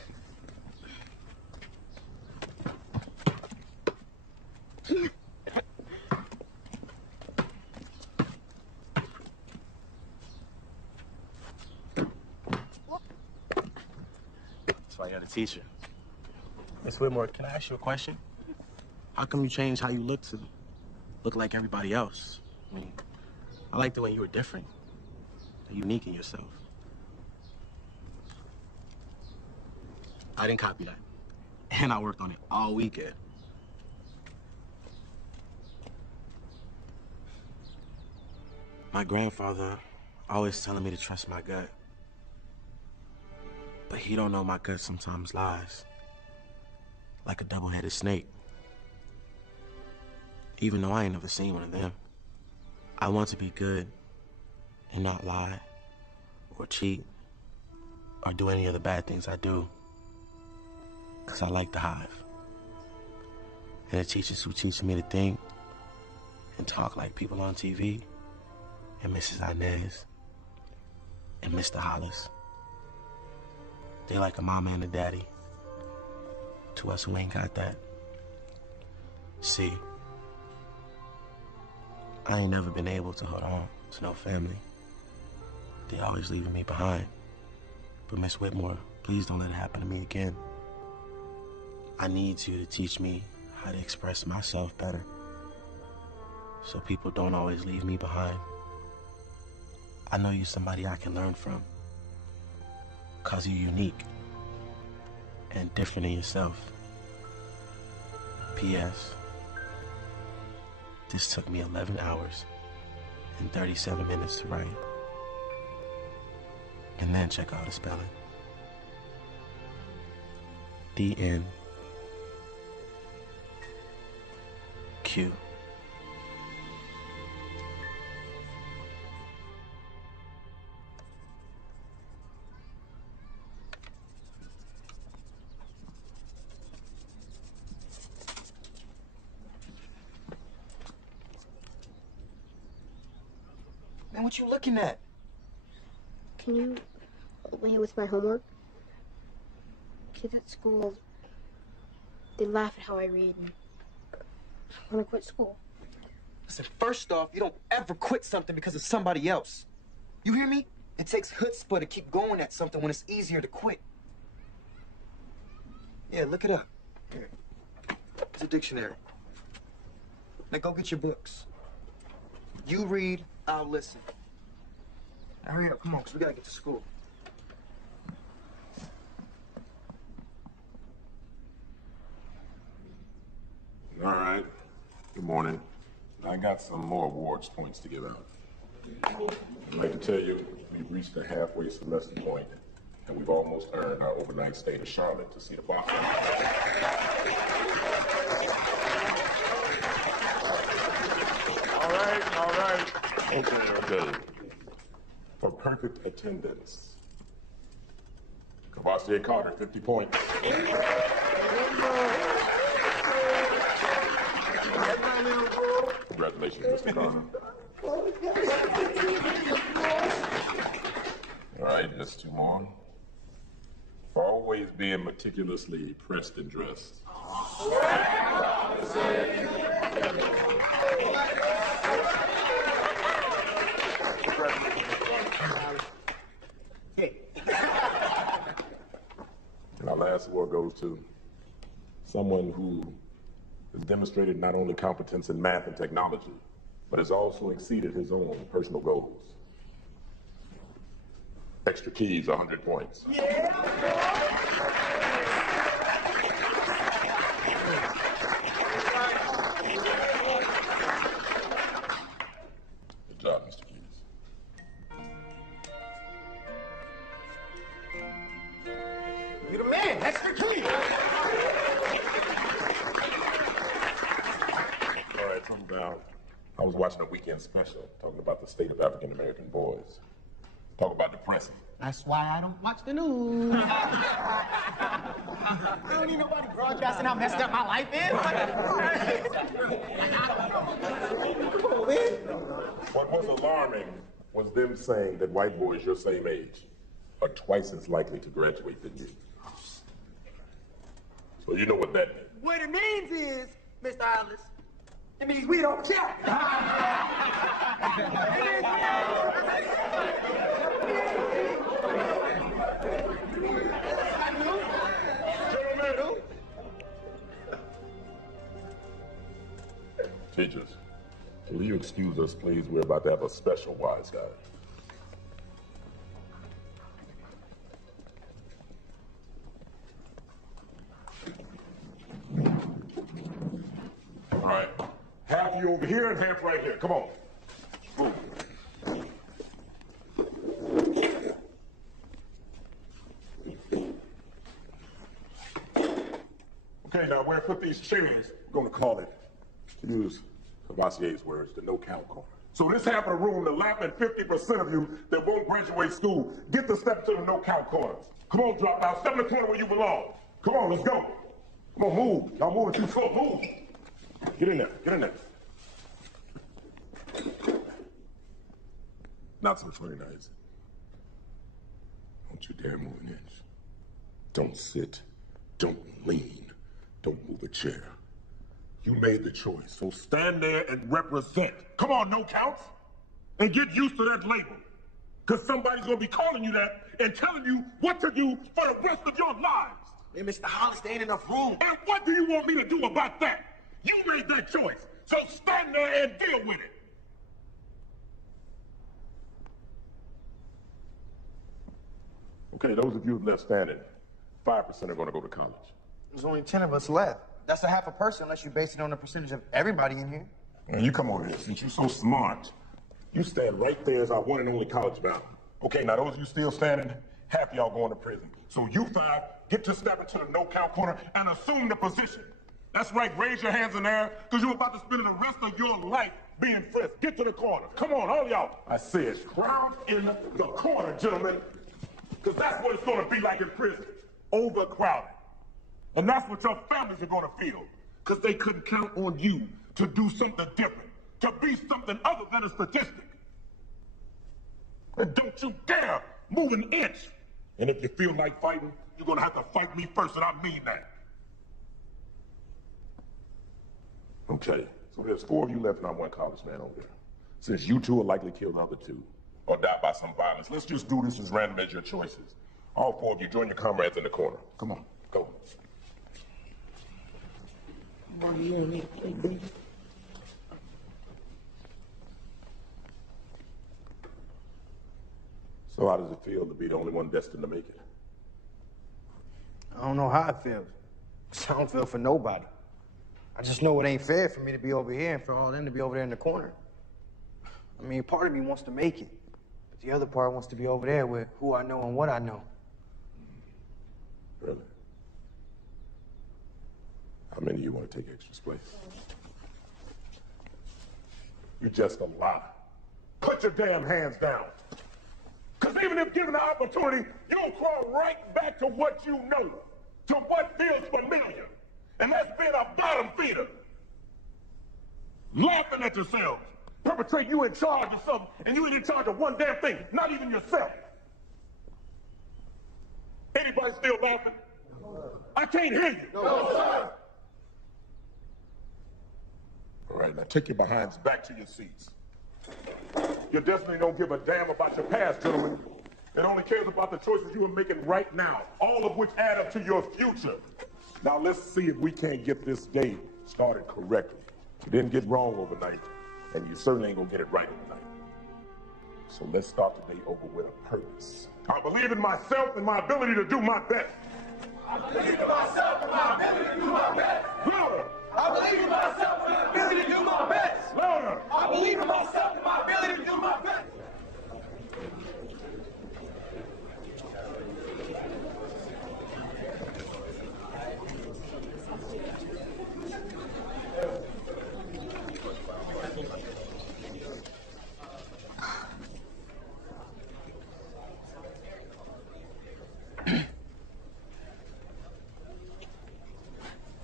That's why you're the teacher. Miss Whitmore, can I ask you a question? How come you changed how you look to look like everybody else? I mean, I liked it when you were different, unique in yourself. I didn't copy that. And I worked on it all weekend. My grandfather always telling me to trust my gut. But he don't know my gut sometimes lies. Like a double-headed snake. Even though I ain't never seen one of them. I want to be good and not lie or cheat or do any of the bad things I do. Because I like the Hive. And the teachers who teach me to think and talk like people on TV, and Mrs. Inez, and Mr. Hollis. They like a mama and a daddy to us who ain't got that. See, I ain't never been able to hold on to no family. They always leaving me behind. But Miss Whitmore, please don't let it happen to me again. I need you to teach me how to express myself better so people don't always leave me behind. I know you're somebody I can learn from because you're unique and different in yourself. P.S. This took me 11 hours and 37 minutes to write. And then check out the spelling. D-N Q. Man, what you looking at? Can you help me with my homework? Kids at school, they laugh at how I read. I want to quit school. Listen, first off, you don't ever quit something because of somebody else. You hear me? It takes chutzpah to keep going at something when it's easier to quit. Yeah, look it up. Here. It's a dictionary. Now go get your books. You read, I'll listen. Now hurry up, come on, because we gotta get to school. All right. Good morning. I got some more awards points to give out. I'd like to tell you we've reached the halfway semester point, and we've almost earned our overnight stay to Charlotte to see the boxing. All right. Okay. For perfect attendance, Cavassier Carter, 50 points. Congratulations, Mr. Carter. All right, just two more. For always being meticulously pressed and dressed. And our last award goes to someone who has demonstrated not only competence in math and technology, but has also exceeded his own personal goals. Extra keys, 100 points. Yeah. Good job, Mr. Keys. You the man, extra key. All right, come down. I was watching a weekend special talking about the state of African American boys. Talk about depressing. That's why I don't watch the news. I don't need nobody broadcasting how messed up my life is. What was alarming was them saying that white boys your same age are twice as likely to graduate than you. So you know what that means. What it means is, Mr. Alice, it means we don't care. Teachers, will you excuse us, please? We're about to have a special wise guy. All right. Half you over here and half right here. Come on. Move. Okay, now where I put these chairs, we're going to call it, to use Cavasier's words, the no-count corner. So this half of the room, the laughing 50% of you that won't graduate school, get to step to the no-count corner. Come on, drop out. Step in the corner where you belong. Come on, let's go. Come on, move. Y'all moving too slow. Move. Get in there. Get in there. Not so funny now, is it? Don't you dare move an inch. Don't sit. Don't lean. Don't move a chair. You made the choice, so stand there and represent. Come on, no counts. And get used to that label. Because somebody's going to be calling you that and telling you what to do for the rest of your lives. Hey, Mr. Hollis, there ain't enough room. And what do you want me to do about that? You made that choice, so stand there and deal with it. Okay, those of you left standing, 5% are going to go to college. There's only 10 of us left. That's a half a person unless you base it on the percentage of everybody in here. And you come over here, since you're so smart, you stand right there as our one and only college bound. Okay, now those of you still standing, half y'all going to prison. So you 5, get to step into the no-count corner and assume the position. That's right, raise your hands in there, because you're about to spend the rest of your life being frisked. Get to the corner. Come on, all y'all. I said, crowd in the corner, gentlemen, because that's what it's going to be like in prison. Overcrowded. And that's what your families are going to feel, because they couldn't count on you to do something different, to be something other than a statistic. And don't you dare move an inch. And if you feel like fighting, you're going to have to fight me first, and I mean that. Okay, so there's 4 of you left, and I'm one college man over there. Since you 2 are likely to kill the other 2, or die by some violence, let's just do this as random as your choices. All 4 of you, join your comrades in the corner. Come on, go. So how does it feel to be the only one destined to make it? I don't know how it feels. I don't feel for nobody. I just know it ain't fair for me to be over here and for all them to be over there in the corner. I mean, part of me wants to make it, but the other part wants to be over there with who I know and what I know. Really? How many of you want to take extra space? You're just a lie. Put your damn hands down. Because even if given the opportunity, you'll crawl right back to what you know, to what feels familiar. And that's being a bottom feeder. Laughing at yourselves. Perpetrate you in charge of something, and you ain't in charge of one damn thing, not even yourself. Anybody still laughing? I can't hear you. No, sir. All right, now take your behinds back to your seats. You definitely don't give a damn about your past, gentlemen. It only cares about the choices you are making right now, all of which add up to your future. Now let's see if we can't get this day started correctly. You didn't get wrong overnight, and you certainly ain't gonna get it right overnight. So let's start the day over with a purpose. I believe in myself and my ability to do my best. I believe in myself and my ability to do my best. Louder! I believe in myself and my ability to do my best. Louder! I believe in myself and my ability to do my best.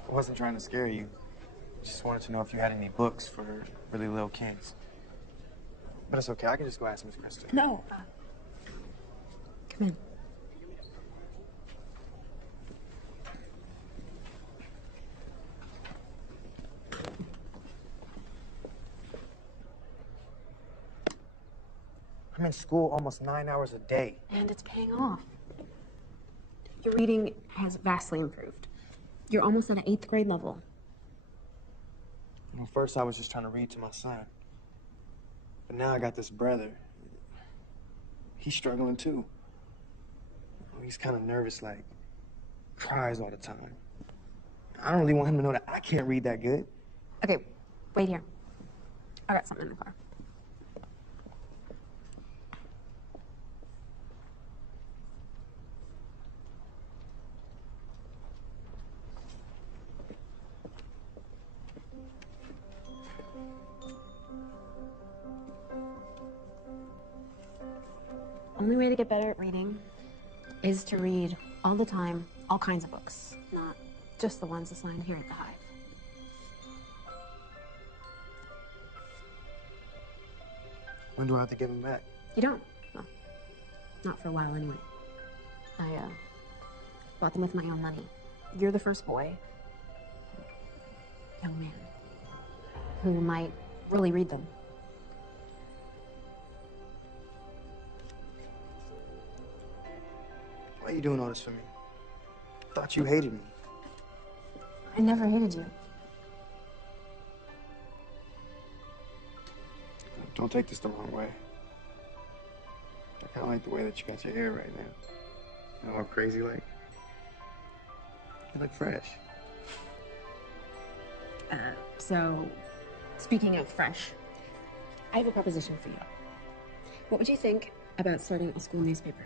I wasn't trying to scare you. Just wanted to know if you had any books for really little kids. But it's okay, I can just go ask Miss Krista. No. Come in. I'm in school almost 9 hours a day. And it's paying off. Your reading has vastly improved. You're almost at an 8th grade level. You know, first I was just trying to read to my son. But now I got this brother. He's struggling too. He's kind of nervous, like, cries all the time. I don't really want him to know that I can't read that good. Okay, wait here. I got something in the car. Only way to get better at reading is to read all the time, all kinds of books, not just the ones assigned here at the Hive. When do I have to give him back? You don't. Well, not for a while anyway. I bought them with my own money. You're the first boy, young man, who might really read them. Why are you doing all this for me? Thought you hated me. I never hated you. Don't take this the wrong way. I kind of like the way that you got your hair right now. You know, all crazy like. You look fresh. So, speaking of fresh, I have a proposition for you. What would you think about starting a school newspaper?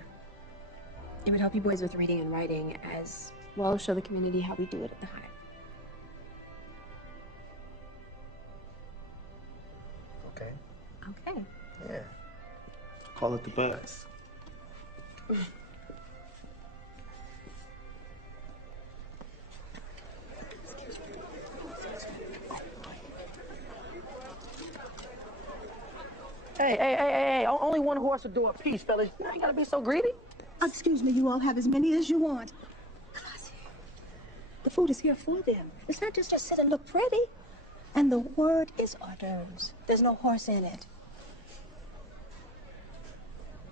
It would help you boys with reading and writing, as well as show the community how we do it at the Hive. Okay. Okay. Yeah. Call it the Buzz. Hey, only one horse will do a piece, fellas. You ain't gotta be so greedy. Excuse me, you all have as many as you want. Classy. The food is here for them. It's not just to sit and look pretty. And the word is hors d'oeuvres. There's no horse in it.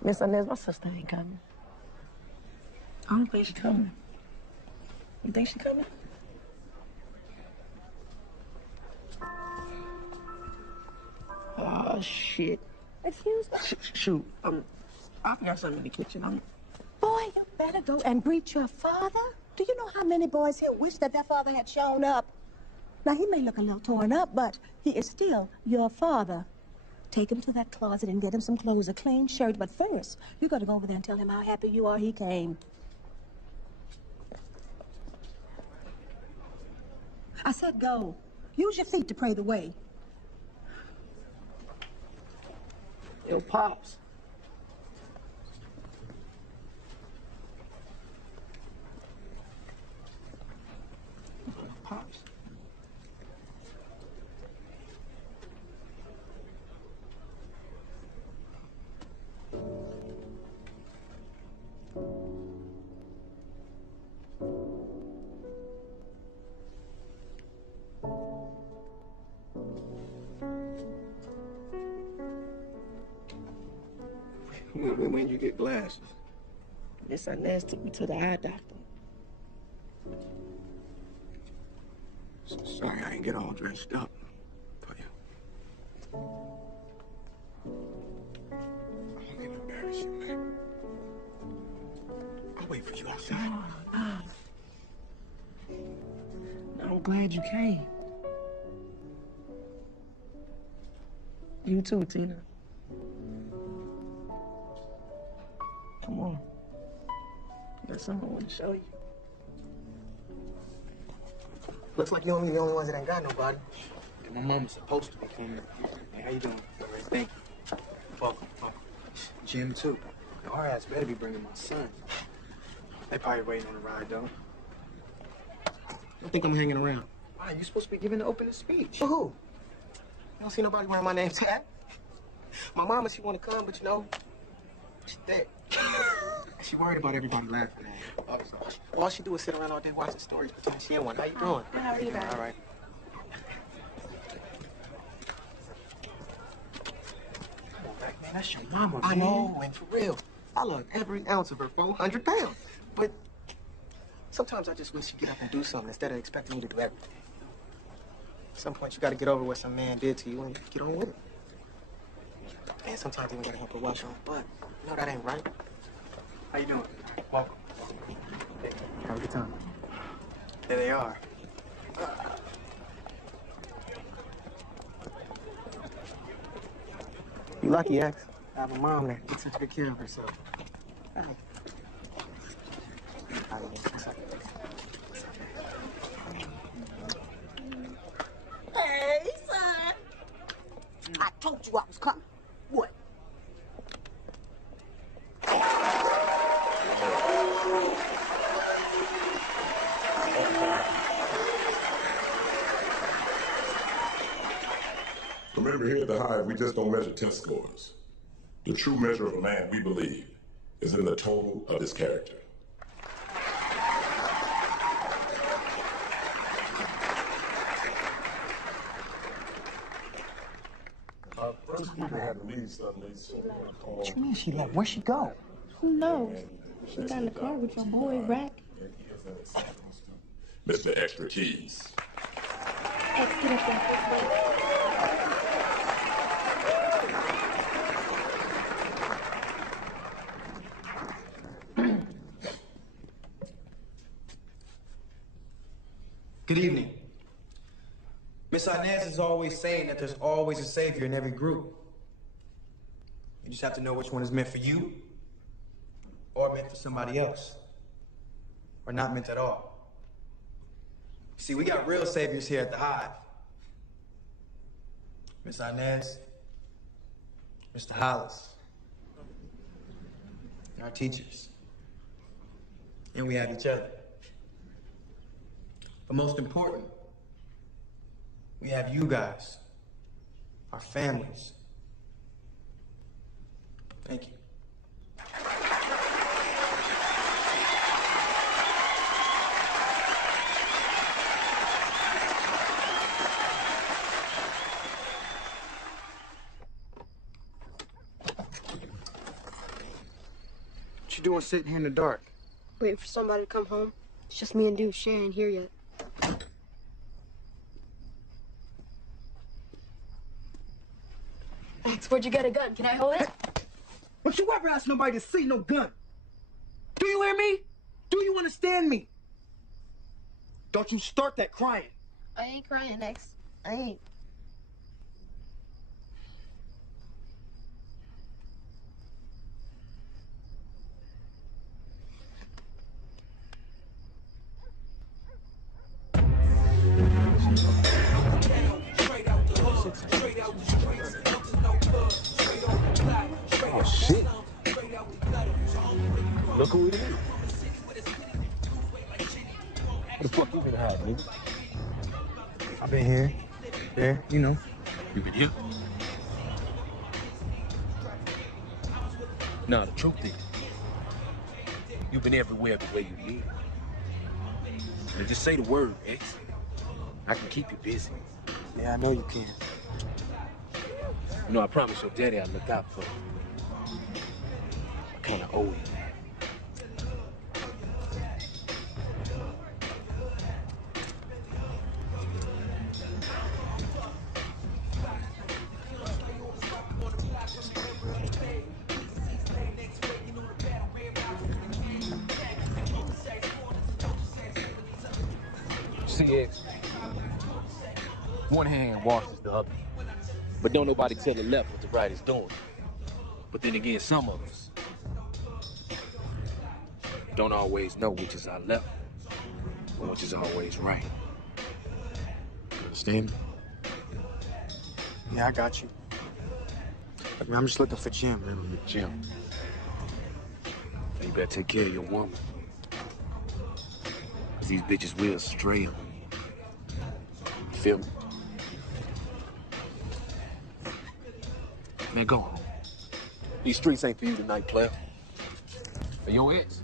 Miss Inez, my sister ain't coming. I don't think she coming. You think she coming? Oh, shit. Excuse me? Shoot, I forgot something in the kitchen. Boy, you better go and greet your father. Do you know how many boys here wish that their father had shown up? Now, he may look a little torn up, but he is still your father. Take him to that closet and get him some clothes, a clean shirt. But first, you got to go over there and tell him how happy you are he came. I said go. Use your feet to pray the way. Yo, Pops. Pops. When you get glasses? Miss Inez took me to the eye doctor. Sorry I ain't get all dressed up for you. I'm gonna embarrass you, man. I'll wait for you outside. No, I'm glad you came. You too, Tina. Come on. There's something I want to show you. Looks like you're only the only ones that ain't got nobody. And my mama's supposed to be coming. Hey, how you doing? Thank you. Welcome. Jim, too. Our ass better be bringing my son. They probably waiting on the ride, though. I think I'm hanging around. Why? You supposed to be giving the opening speech. For who? You don't see nobody wearing my name tag? My mama, she want to come, but you know, she's dead. She worried about everybody laughing at her. All she do is sit around all day watching stories, pretend she ain't one. How you doing? How are you guys? All right. Come on back, man. That's your mama, I man. know, and for real, I love every ounce of her 400 pounds. But sometimes I just wish she'd get up and do something instead of expecting me to do everything. At some point, you got to get over what some man did to you and get on with it. And sometimes even got to help her wash her own butt. You know that ain't right. How you doing? Welcome. Hey, have a good time. There they are. You lucky, X. I have a mom that takes such good care of herself. Hi. Hi, what's up? Hey, son. I told you I was coming. What? Remember, here at the Hive, we just don't measure test scores. The true measure of a man, we believe, is in the total of his character. What you mean she left? Where'd she go? Who knows? She got in the car with your boy, Rack. Mr. Expertise. X, get up there. Good evening. Miss Inez is always saying that there's always a savior in every group. You just have to know which one is meant for you, or meant for somebody else, or not meant at all. See, we got real saviors here at the Hive. Miss Inez, Mr. Hollis, our teachers, and we have each other. But most important, we have you guys, our families. Thank you. What you doing sitting here in the dark? Waiting for somebody to come home. It's just me and Dude. She ain't here yet. Max, where'd you get a gun? Can I hold it? Don't you ever ask nobody to see no gun. Do you hear me? Do you understand me? Don't you start that crying. I ain't crying, X. I ain't. Oh, shit. Look who it is. What the fuck you been hiding, nigga? I've been here, there, you know. You been here? Nah, the truth is, you've been everywhere the way you live. Now just say the word, X. I can keep you busy. Yeah, I know you can. You know, I promised your daddy I'd look out for you. I kinda owe you that. See, X, one hand washes the other. But don't nobody tell the left what the right is doing. But then again, some of us don't always know which is our left or which is always right. You understand me? Yeah, I got you. I mean, I'm just looking for Jim, man. Jim, you better take care of your woman. Cause these bitches will stray on you. You feel me? Man, go on. These streets ain't for you tonight, player. For your ex.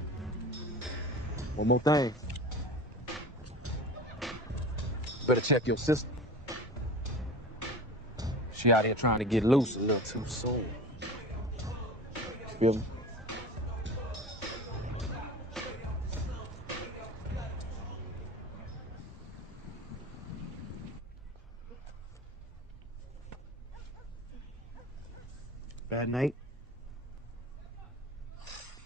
One more thing. Better check your sister. She out here trying to get loose a little too soon. Feel me? Bad night?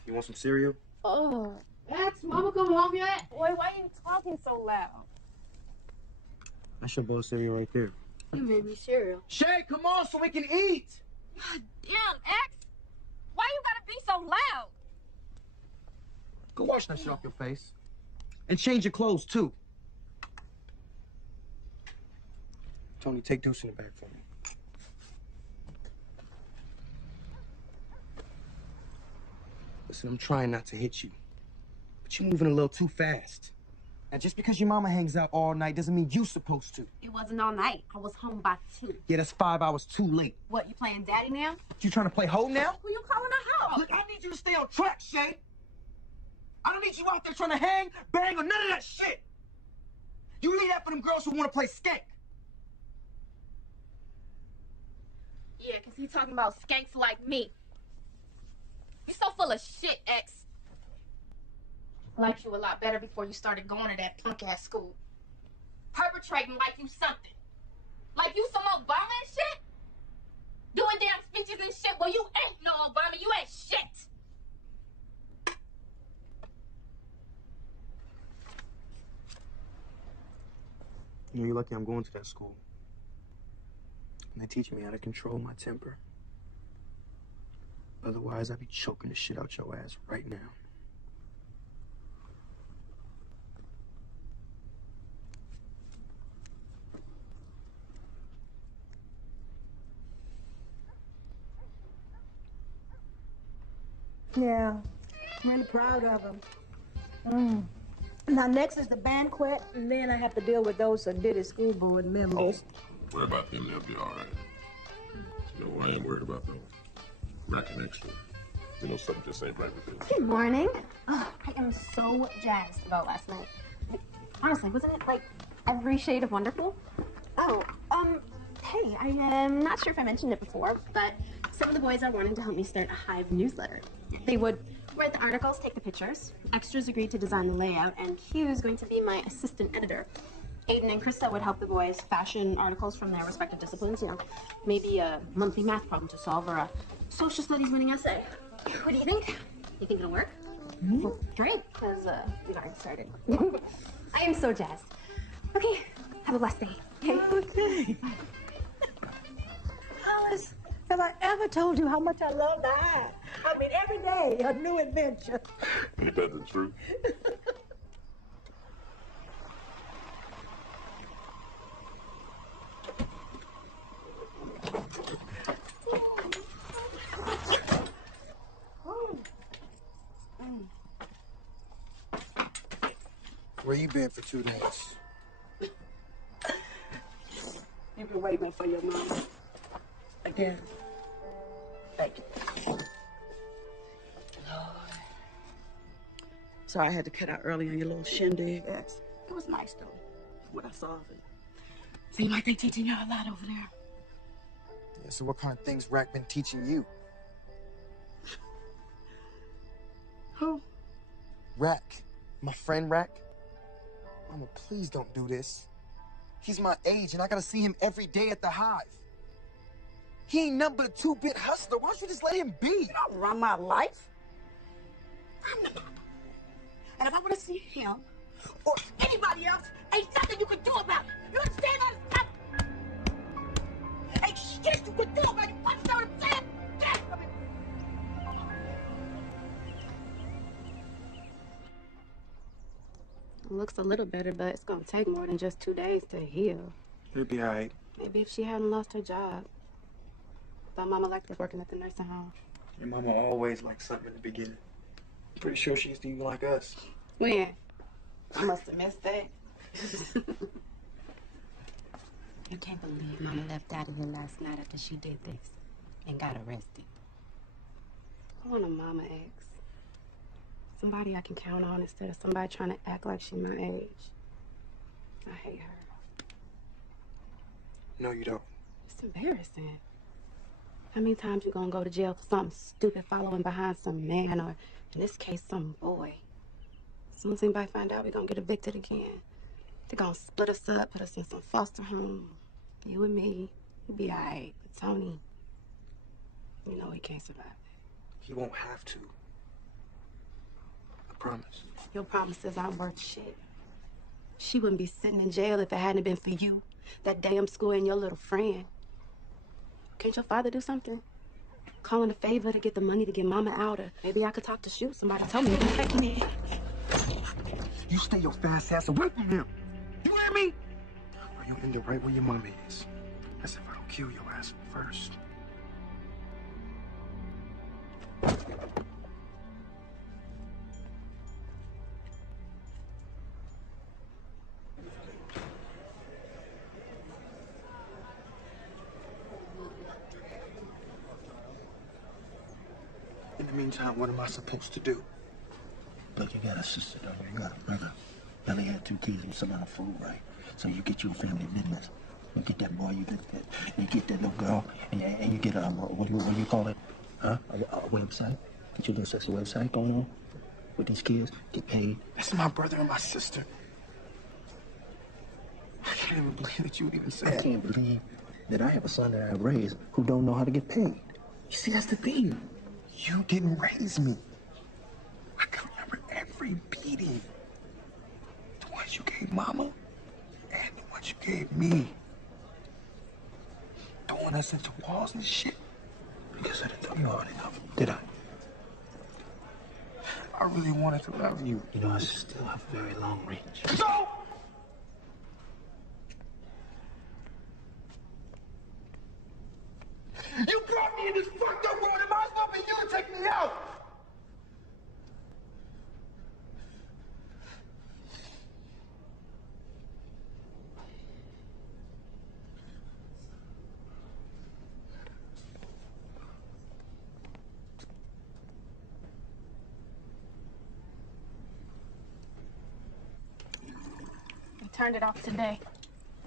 You want some cereal? Oh, Max, Mama come home yet? Boy, why are you talking so loud? That's your bowl of cereal right there. You made me cereal. Shay, come on so we can eat! God damn, X! Why you gotta be so loud? Go wash that shit off your face. And change your clothes, too. Tony, take Deuce in the back for me. Listen, I'm trying not to hit you. But you're moving a little too fast. Now, just because your mama hangs out all night doesn't mean you're supposed to. It wasn't all night. I was home by 2. Yeah, that's 5 hours too late. What, you playing daddy now? You trying to play hoe now? Who you calling a hoe? Look, I need you to stay on track, Shay. I don't need you out there trying to hang, bang, or none of that shit. You leave that for them girls who want to play skank. Yeah, because he's talking about skanks like me. You're so full of shit, X. Liked you a lot better before you started going to that punk-ass school. Perpetrating like you something. Like you some Obama and shit? Doing damn speeches and shit. Well, you ain't no Obama. You ain't shit. You know, you're lucky I'm going to that school. And they teach me how to control my temper. Otherwise, I'd be choking the shit out your ass right now. Yeah, I'm really proud of him. Now, next is the banquet, and then I have to deal with those Diddy school board members. Worry about them, they'll be all right. You know, I ain't worried about them. Racking extra. You know, something just ain't right with this. Good morning. Oh, I am so jazzed about last night. Honestly, wasn't it like every shade of wonderful? Oh, hey, I am not sure if I mentioned it before, but some of the boys are wanting to help me start a Hive newsletter. They would write the articles, take the pictures. Extras agreed to design the layout, and Hugh's going to be my assistant editor. Aiden and Krista would help the boys fashion articles from their respective disciplines, you know, maybe a monthly math problem to solve or a social studies winning essay. What do you think? You think it'll work? Great, because we've already started. I am so jazzed. Okay, have a blessed day. Okay. Alice, have I ever told you how much I love the Hive? I mean, every day, a new adventure. Ain't that the truth? Where you been for 2 days? You've been waiting for your mom. Again. Thank you. Lord. Sorry I had to cut out early on your little shindig, X. It was nice, though, what I saw of it. Seemed like they teaching you a lot over there. Yeah, so what kind of things Rack been teaching you? Who? Rack. My friend Rack. Mama, please don't do this. He's my age, and I gotta see him every day at the Hive. He ain't nothing but a 2-bit hustler. Why don't you just let him be? You don't run my life. I'm the mama. And if I want to see him or anybody else, ain't nothing nothing you can do about it. You understand that? Ain't shit you can do about it. You understand what I'm saying? Damn, I mean, It looks a little better, but it's gonna take more than just 2 days to heal. It'll be all right. Maybe if she hadn't lost her job. Thought Mama liked us working at the nursing home. Your mama always liked something in the beginning. Pretty sure she used to even like us. When? I must have missed that. You can't believe Mama left out of here last night after she did this and got arrested. I want a mama ex. Somebody I can count on instead of somebody trying to act like she my age. I hate her. No, you don't. It's embarrassing. How many times you gonna go to jail for something stupid following behind some man or, in this case, some boy? As soon as anybody find out, we gonna get evicted again. They're gonna split us up, put us in some foster home. You and me, we'll be all right. But Tony, you know he can't survive that. He won't have to. I promise. Your promises aren't worth shit. She wouldn't be sitting in jail if it hadn't been for you, that damn school, and your little friend. Can't your father do something? Calling a favor to get the money to get Mama out, or maybe I could talk to Shoot. Somebody tell me to take me. You stay your fast ass away from him. You hear me? Or you'll end up right where your mama is. That's if I don't kill your ass first. In the meantime, what am I supposed to do? Look, you got a sister, don't you? You got a brother. You only had 2 kids and some other food, right? So you get you a family business. You get that boy, you get that, you get that little girl, and you get what do you call it? Huh? A website. Get your little sexy website going on with these kids. Get paid. That's my brother and my sister. I can't even believe that you would even say I that. can't believe that I have a son that I raised who don't know how to get paid. You see, that's the thing. You didn't raise me. I can remember every beating. The ones you gave Mama and the ones you gave me. Throwing us into walls and shit. I guess I didn't throw you hard enough, did I? I really wanted to love you. You know, I still have very long range. So? You brought me in this fucked up world. It might as well be you to take me out. I turned it off today.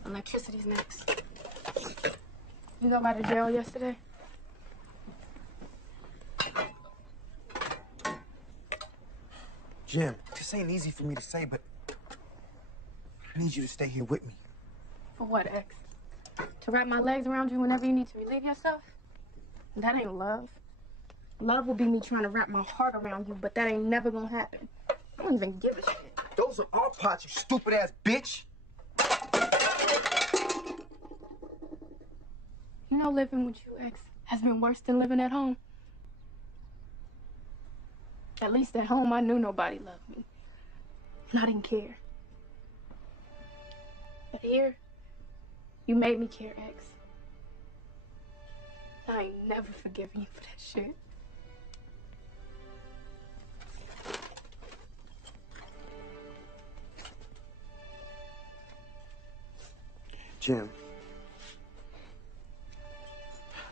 Electricity's next. You got out of jail yesterday? Jim, this ain't easy for me to say, but I need you to stay here with me. For what, X? To wrap my legs around you whenever you need to relieve yourself? That ain't love. Love will be me trying to wrap my heart around you, but that ain't never gonna happen. I don't even give a shit. Those are our pots, you stupid ass bitch. You know, living with you, X, has been worse than living at home. At least at home, I knew nobody loved me. And I didn't care. But here, you made me care, X. I ain't never forgiven you for that shit. Jim,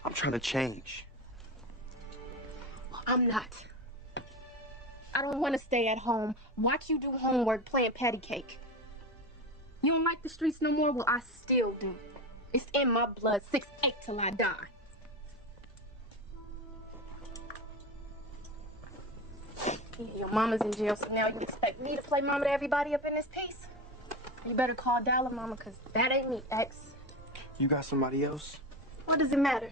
I'm trying to change. Well, I'm not. I don't want to stay at home, watch you do homework, playing patty cake. You don't like the streets no more? Well, I still do. It's in my blood, 6'8" till I die. Yeah, your mama's in jail, so now you expect me to play mama to everybody up in this piece? You better call Dollar Mama, because that ain't me, X. You got somebody else? What does it matter?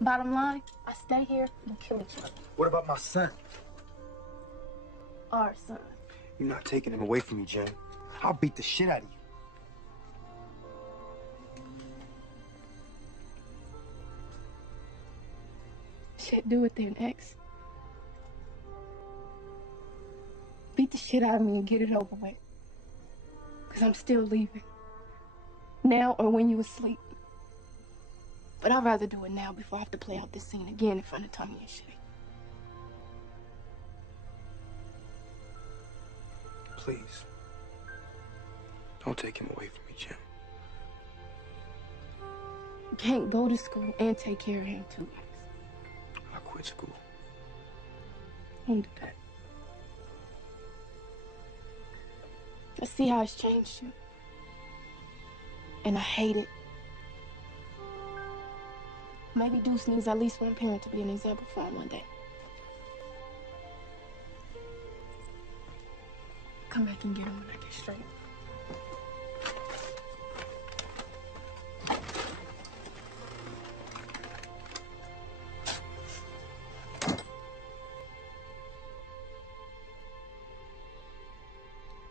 Bottom line, I stay here and kill each other. What about my son? Our son. You're not taking him away from me, Jim. I'll beat the shit out of you. shit, do it then, X. Beat the shit out of me and get it over with. Because I'm still leaving. Now or when you asleep. But I'd rather do it now before I have to play out this scene again in front of Tommy and Shay. Please. Don't take him away from me, Jim. You can't go to school and take care of him too, X. I'll quit school. Don't do that. I see how it's changed you. And I hate it. Maybe Deuce needs at least one parent to be an example for him one day. Come back and get him when I get straight.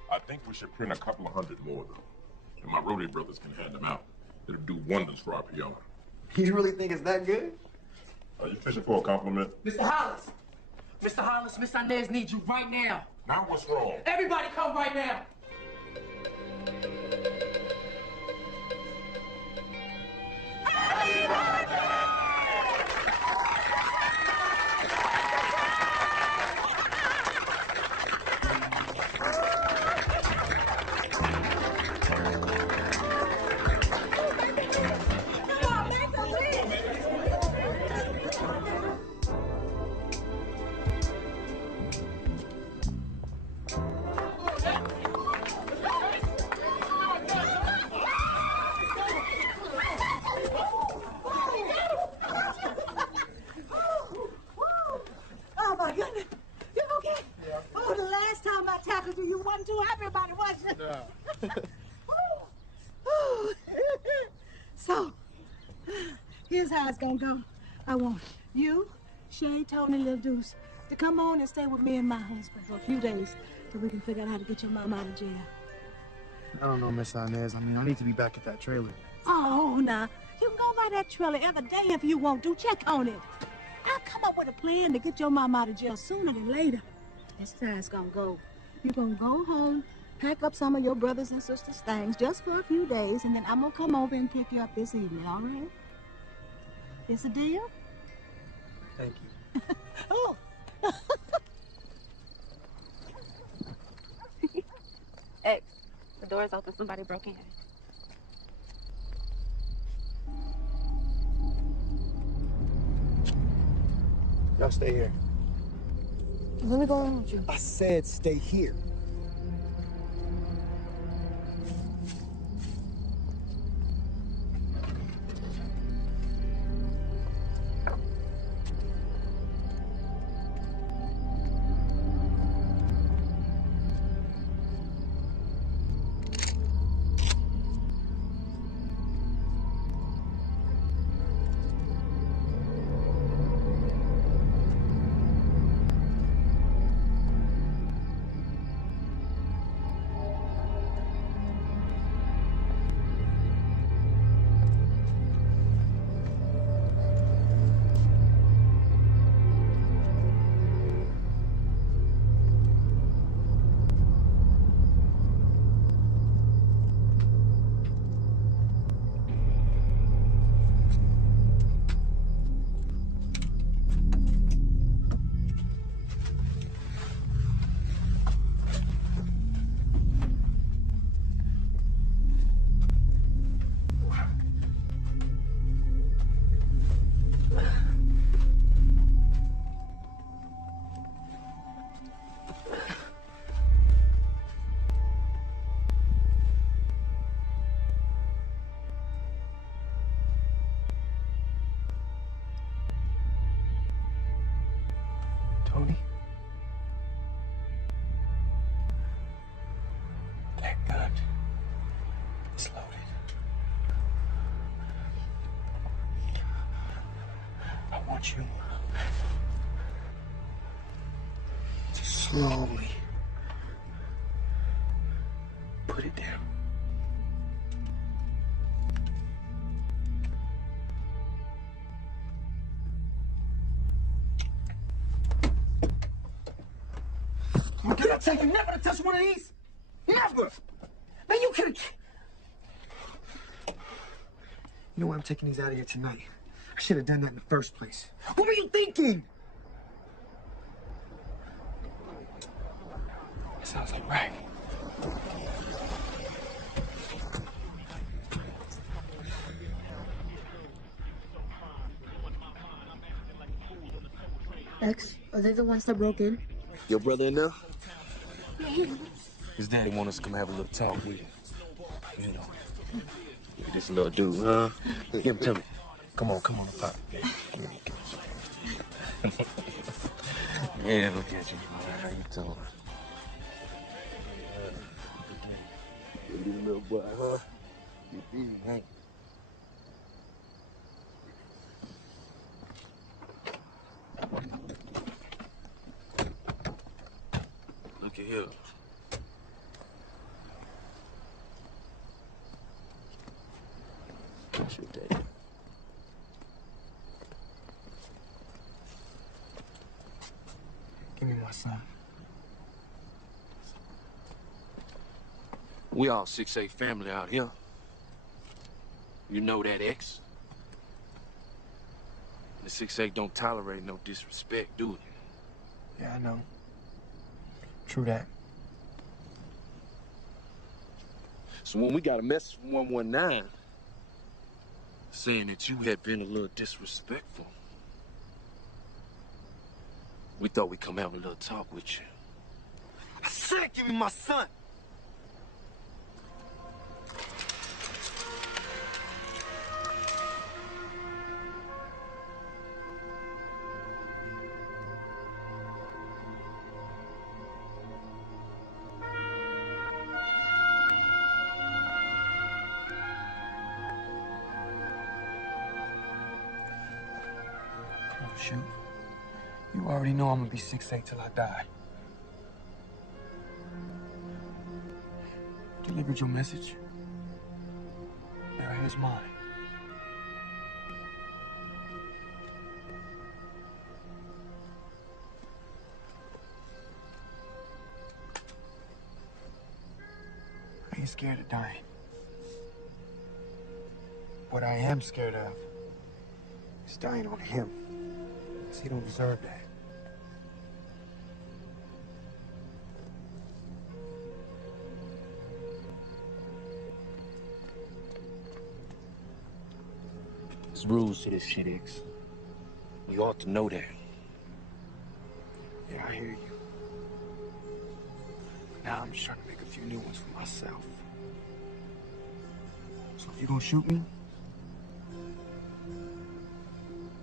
I think we should print a couple of hundred more, though. And my Rotary brothers can hand them out. It'll do wonders for our PO. You really think it's that good? Are you fishing for a compliment? Mr. Hollis! Mr. Hollis, Miss Inez needs you right now. Now what's wrong? Everybody come right now! Oh my goodness. You okay? Yeah. Oh, the last time I tackled you, you wasn't too happy about it, was you? So, here's how it's gonna go. I want you, Shay, Tony, Lil Deuce to come on and stay with me and my husband for a few days so we can figure out how to get your mom out of jail. I don't know, Miss Inez. I mean, I need to be back at that trailer. Oh, now, you can go by that trailer every day if you want to. Check on it. I'll come up with a plan to get your mom out of jail sooner than later. That's how it's gonna go. You're gonna go home, pack up some of your brothers and sisters' things just for a few days, and then I'm gonna come over and pick you up this evening, all right? It's a deal? Thank you. Oh! X, the door's open. Somebody broke in. Y'all stay here. Let me go in with you. I said stay here. Tony? Thank God. It's loaded. I want you to slowly put it down. tell you never to touch one of these? Never! Man, you could've... You know what? I'm taking these out of here tonight. I should have done that in the first place. What were you thinking? That sounds like right. X, are they the ones that broke in? Your brother in there? His daddy want us to come have a little talk with him. You know. Look at this little dude, huh? Give him to me. Come on, Pop. Yeah, look at you. How you doing? You little boy, huh? You big, ain't Look at here. What's your daddy? Give me my son. We all 6'8" family out here. You know that, X? The 6'8" don't tolerate no disrespect, do it? Yeah, I know. True that. So when we got a message from 119 saying that you had been a little disrespectful, we thought we'd come have a little talk with you. I said give me my son! Oh, shoot. You already know I'm gonna be 6'8" till I die. Delivered your message. Now here's mine. I ain't scared of dying. What I am scared of is dying on him. 'Cause he don't deserve that. There's rules to this shit, X. You ought to know that. Yeah, I hear you. Now I'm just trying to make a few new ones for myself. So if you're gonna shoot me,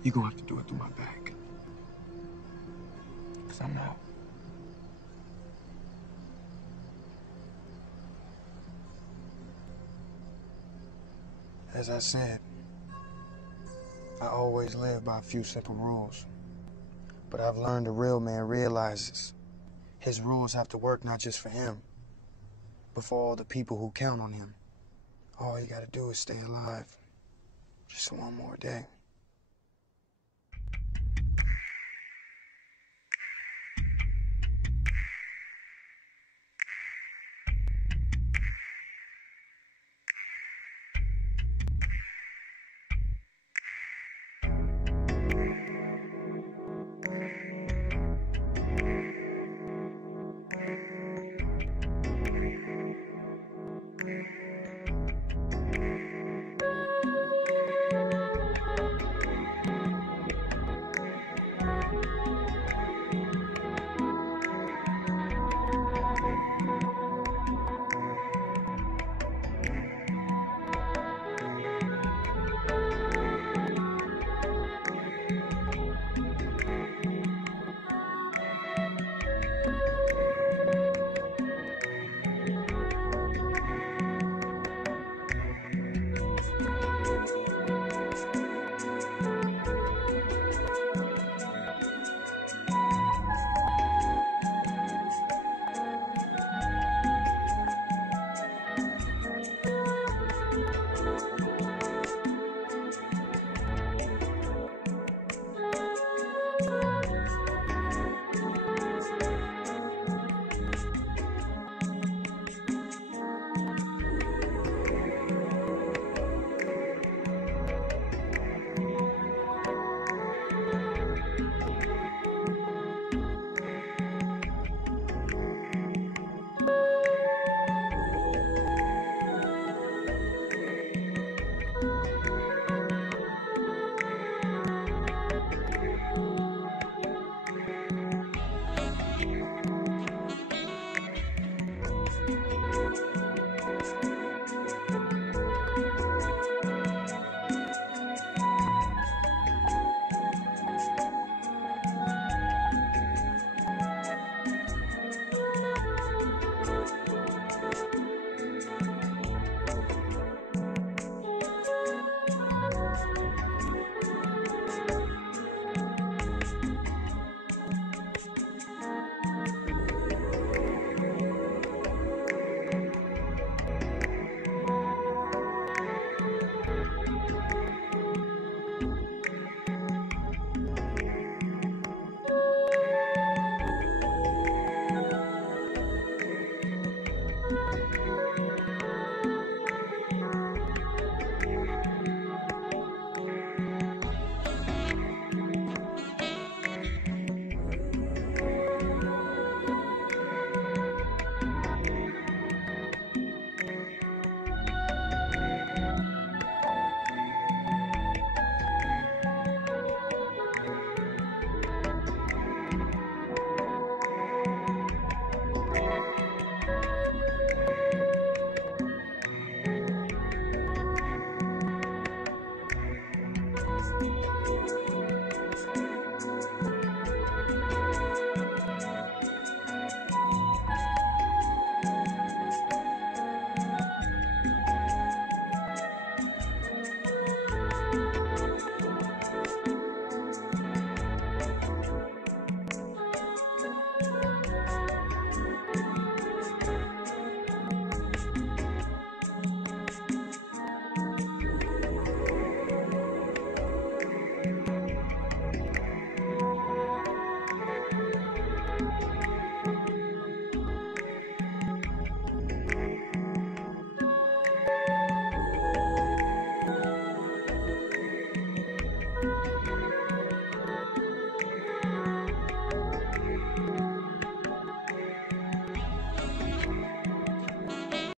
you're gonna have to do it through my back. 'Cause I'm out. As I said, I always live by a few simple rules. But I've learned a real man realizes his rules have to work not just for him, but for all the people who count on him. All you gotta do is stay alive. Just one more day.